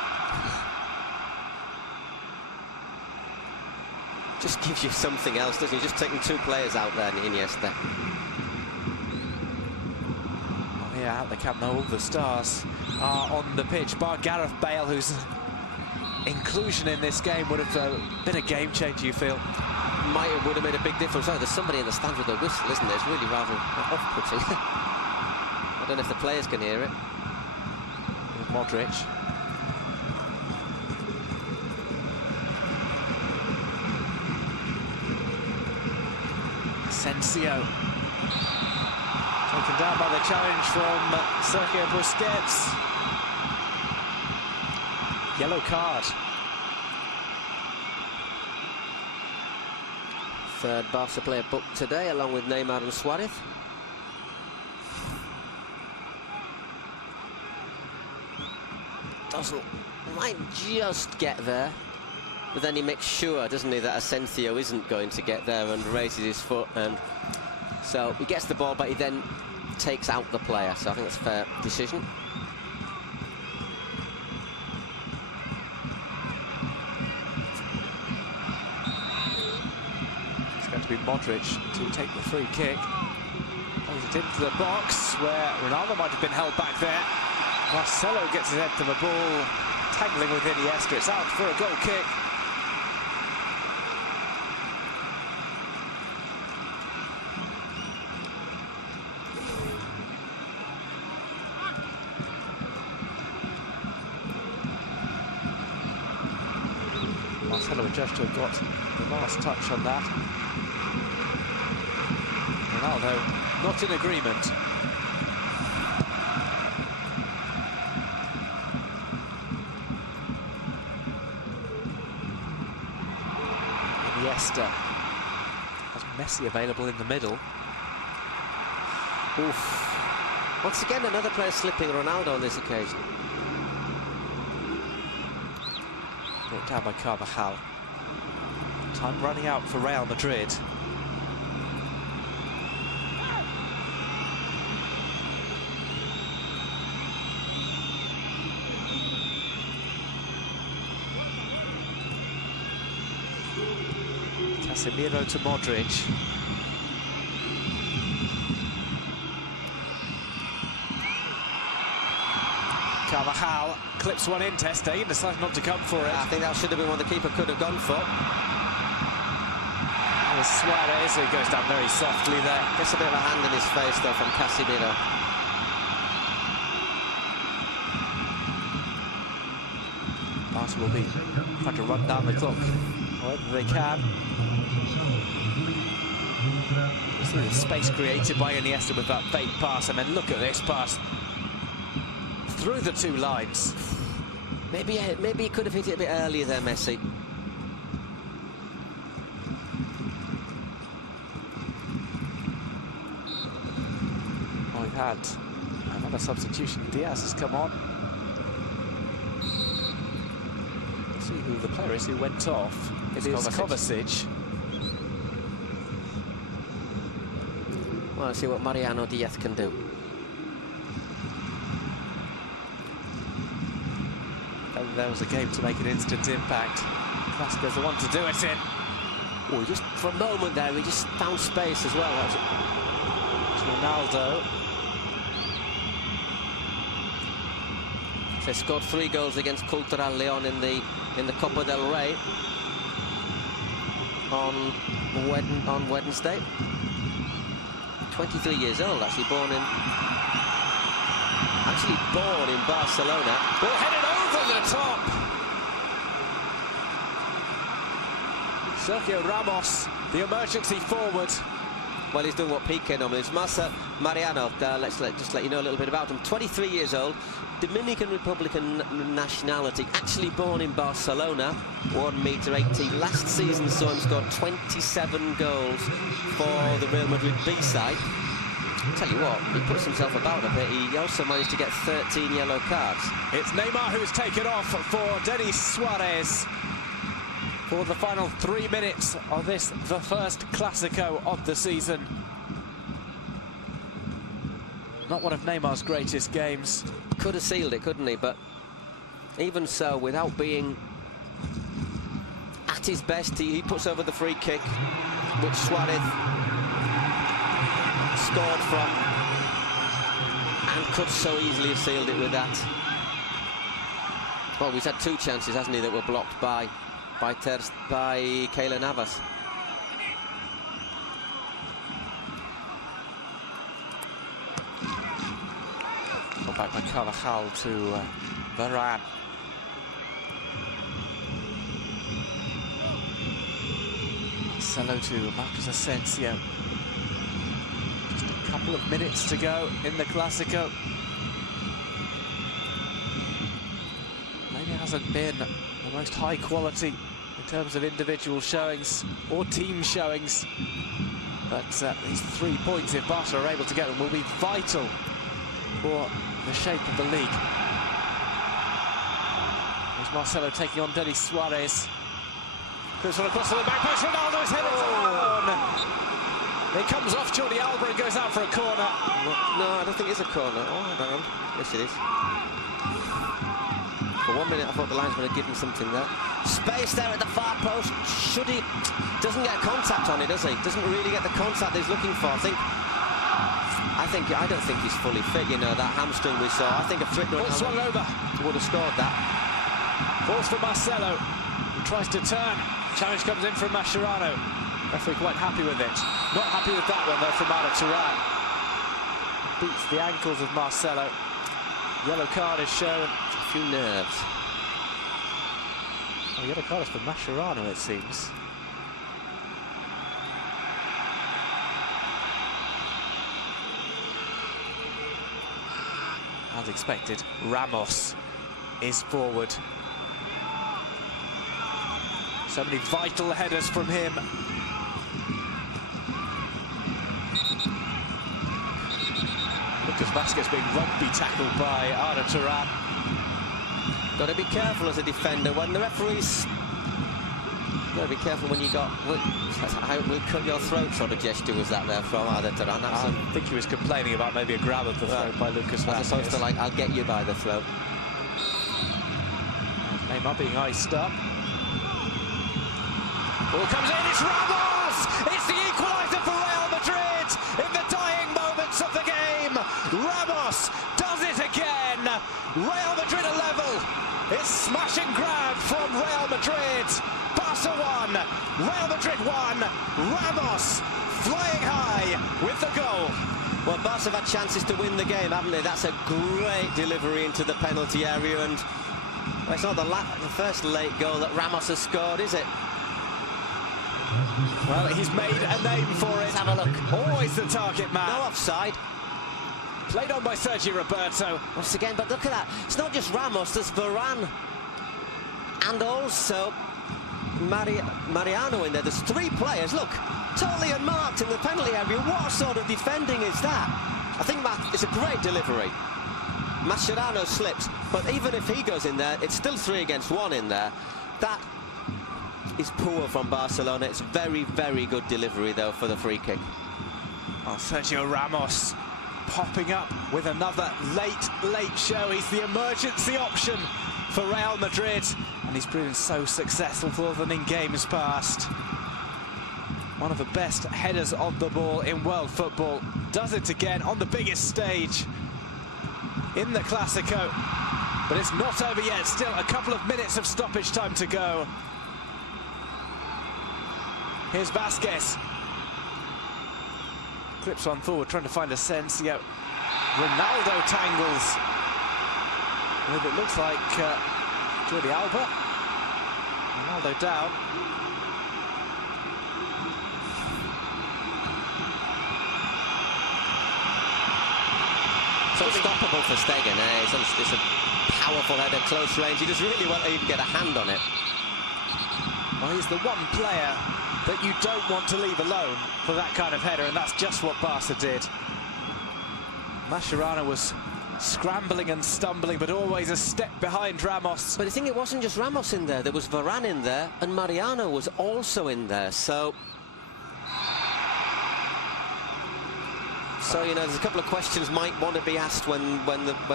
Just gives you something else, doesn't he? Just taking 2 players out there, Iniesta. Well, yeah, at the Camp Nou, all the stars are on the pitch, bar Gareth Bale, whose inclusion in this game would have been a game changer, you feel? Would have made a big difference. Oh, there's somebody in the stand with a whistle, isn't there? It's really rather off-putting. I don't know if the players can hear it. There's Modric. Asensio. Taken down by the challenge from Sergio Busquets. Yellow card. Third Barca player booked today, along with Neymar and Suarez. Might just get there, but then he makes sure, doesn't he, that Asensio isn't going to get there and raises his foot, and so he gets the ball, but he then takes out the player. So I think that's a fair decision. To be Modric to take the free kick. Plays it into the box where Ronaldo might have been held back there. Marcelo gets his head to the ball, tangling with Iniesta. It's out for a goal kick. Marcelo would judge to have got the last touch on that. Ronaldo not in agreement. Iniesta has Messi available in the middle. Oof. Once again, another player slipping Ronaldo on this occasion. Brought down by Carvajal. Time running out for Real Madrid. Casemiro to Modric. Carvajal clips one in, Ter Stegen decides not to come for it. I think that should have been what the keeper could have gone for. There's Suarez, who goes down very softly there. Gets a bit of a hand in his face, though, from Casemiro. Barca will be trying to run down the clock however they can. You see the space created by Iniesta with that fake pass, and then look at this pass through the two lines. Maybe he could have hit it a bit earlier there, Messi. Oh, we've had another substitution. Diaz has come on. Let's see who the player is who went off. It is Kovacic. Well, let's see what Mariano Diaz can do. And there was a game to make an instant impact. Clasico's the one to do it in. Oh, just for a moment there, he just found space as well. It's Ronaldo. They scored 3 goals against Cultural León in the Copa del Rey on Wednesday. 23 years old, actually born in Barcelona. Well, headed over the top. Sergio Ramos, the emergency forward. Well, he's doing what Piqué normally is. Mariano, let's just let you know a little bit about him. 23 years old, Dominican Republican nationality, actually born in Barcelona, 1 metre 80. Last season saw him score 27 goals for the Real Madrid B side. I'll tell you what, he puts himself about a bit. He also managed to get 13 yellow cards. It's Neymar who's taken off for Denis Suarez for the final 3 minutes of this, the first Clasico of the season. Not one of Neymar's greatest games. Could have sealed it, couldn't he? But even so, without being at his best, he puts over the free kick, which Suarez scored from, and could so easily have sealed it with that. Well, he's had 2 chances, hasn't he, that were blocked by Keylor Navas. Got back by Carvajal to Varane. Marcelo to Marcos Asensio. Just a couple of minutes to go in the Clasico. Maybe it hasn't been the most high quality in terms of individual showings or team showings, but these 3 points, if Barca are able to get them, will be vital for the shape of the league. There's Marcelo taking on Denis Suarez. Goes one across to the back post. Ronaldo is headed on. It comes off Jordi Alba and goes out for a corner. No, I don't think it's a corner. Oh, hang on. Yes, it is. For 1 minute, I thought the linesman had given something there. Space there at the far post. Should he? Doesn't get contact on it, does he? Doesn't really get the contact he's looking for. I don't think he's fully fit. You know, that hamstring we saw. I think a flick would have scored that. Balls for Marcelo. He tries to turn. Challenge comes in from Mascherano. Referee quite happy with it. Not happy with that one though from Arda Turan. Beats the ankles of Marcelo. Yellow card is shown. A few nerves. Oh, yellow card is for Mascherano, it seems. As expected, Ramos is forward. So many vital headers from him. Lucas Vazquez being rugby tackled by Arda Turan. Got to be careful as a defender when the referees. Got to be careful when you got. I will cut your throat sort of gesture was that there from Arda Turan. I think he was complaining about maybe a grab of the throat by Lucas Vazquez. As opposed to like, I'll get you by the throat. And Neymar being iced up. Ball comes in, it's Ramos! It's the equaliser for Real Madrid in the dying moments of the game. Ramos does it again. Real Madrid are level. It's smash and grab from Real Madrid. Barca 1, Real Madrid 1. Ramos flying high with the goal. Well, Barca have had chances to win the game, haven't they? That's a great delivery into the penalty area, and Well, it's not the first late goal that Ramos has scored, is it? Well, he's made a name for it. Let's have a look. Always the target man. No offside. Played on by Sergio Roberto. Once again, but look at that. It's not just Ramos, there's Varane. And also Mariano in there. There's 3 players. Look, totally unmarked in the penalty area. What sort of defending is that? I think it's a great delivery. Mascherano slips, but even if he goes in there, it's still 3 against 1 in there. That is poor from Barcelona. It's very, very good delivery, though, for the free kick. Oh, Sergio Ramos popping up with another late show. He's the emergency option for Real Madrid, and he's proven so successful for them in games past. One of the best headers of the ball in world football. Does it again on the biggest stage in the Clasico. But it's not over yet. Still a couple of minutes of stoppage time to go. Here's Vasquez. Clips on forward, trying to find Asensio. Ronaldo tangles with, it looks like, Jordi Alba. Ronaldo down. It's unstoppable for Stegen. It's a powerful header, close range. He does really well to even get a hand on it. Well, he's the one player that you don't want to leave alone for that kind of header, and that's just what Barca did. Mascherano was scrambling and stumbling, but always a step behind Ramos. But I think it wasn't just Ramos in there. There was Varane in there, and Mariano was also in there. So you know, there's a couple of questions might want to be asked when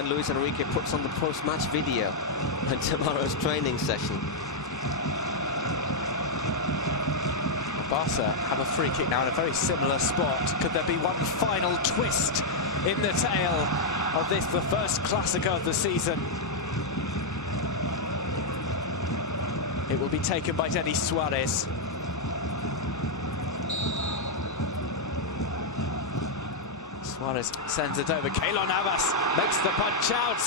Luis Enrique puts on the post-match video and tomorrow's training session. Barca have a free kick now in a very similar spot. Could there be one final twist in the tail of this, the first Clasico of the season? It will be taken by Denis Suarez. Suarez sends it over. Keylor Navas makes the punch out.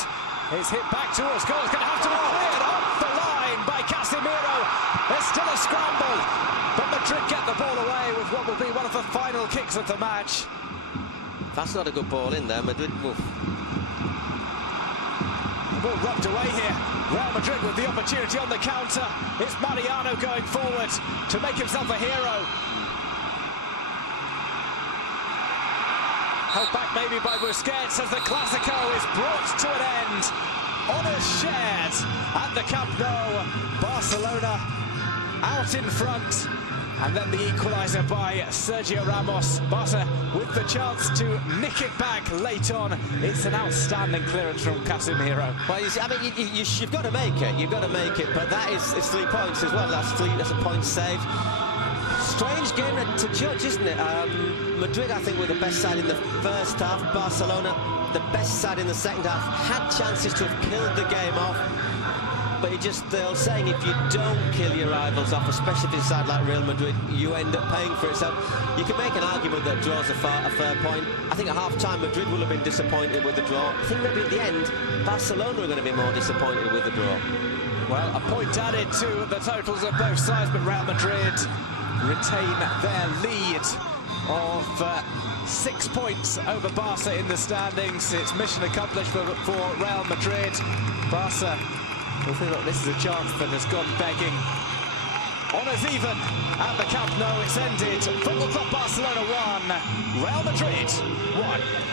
It's hit back towards goal. It's going to have to be cleared off the line by Casemiro. There's still a scramble, but Madrid get the ball away with what will be one of the final kicks of the match. That's not a good ball in there. Madrid. Oof. The ball rubbed away here. Real Madrid with the opportunity on the counter. It's Mariano going forward to make himself a hero. Held back maybe by Busquets as the Clasico is brought to an end. Honours shared at the Camp Nou. Barcelona out in front. And then the equaliser by Sergio Ramos. Barca with the chance to nick it back late on. It's an outstanding clearance from Casemiro. Well, you see, I mean, you've got to make it. You've got to make it. But that it's 3 points as well. That's a point saved. Strange game to judge, isn't it? Madrid, I think, were the best side in the first half. Barcelona, the best side in the second half. Had chances to have killed the game off. But they're saying if you don't kill your rivals off, especially if it's a side like Real Madrid, you end up paying for it. So you can make an argument that draws a fair point. I think at half-time, Madrid will have been disappointed with the draw. I think maybe at the end, Barcelona are going to be more disappointed with the draw. Well, a point added to the totals of both sides, but Real Madrid retain their lead of 6 points over Barca in the standings. It's mission accomplished for Real Madrid. Barca will feel that this is a chance that has gone begging. Honours even at the Camp Nou. It's ended. Football Club Barcelona 1, Real Madrid 1.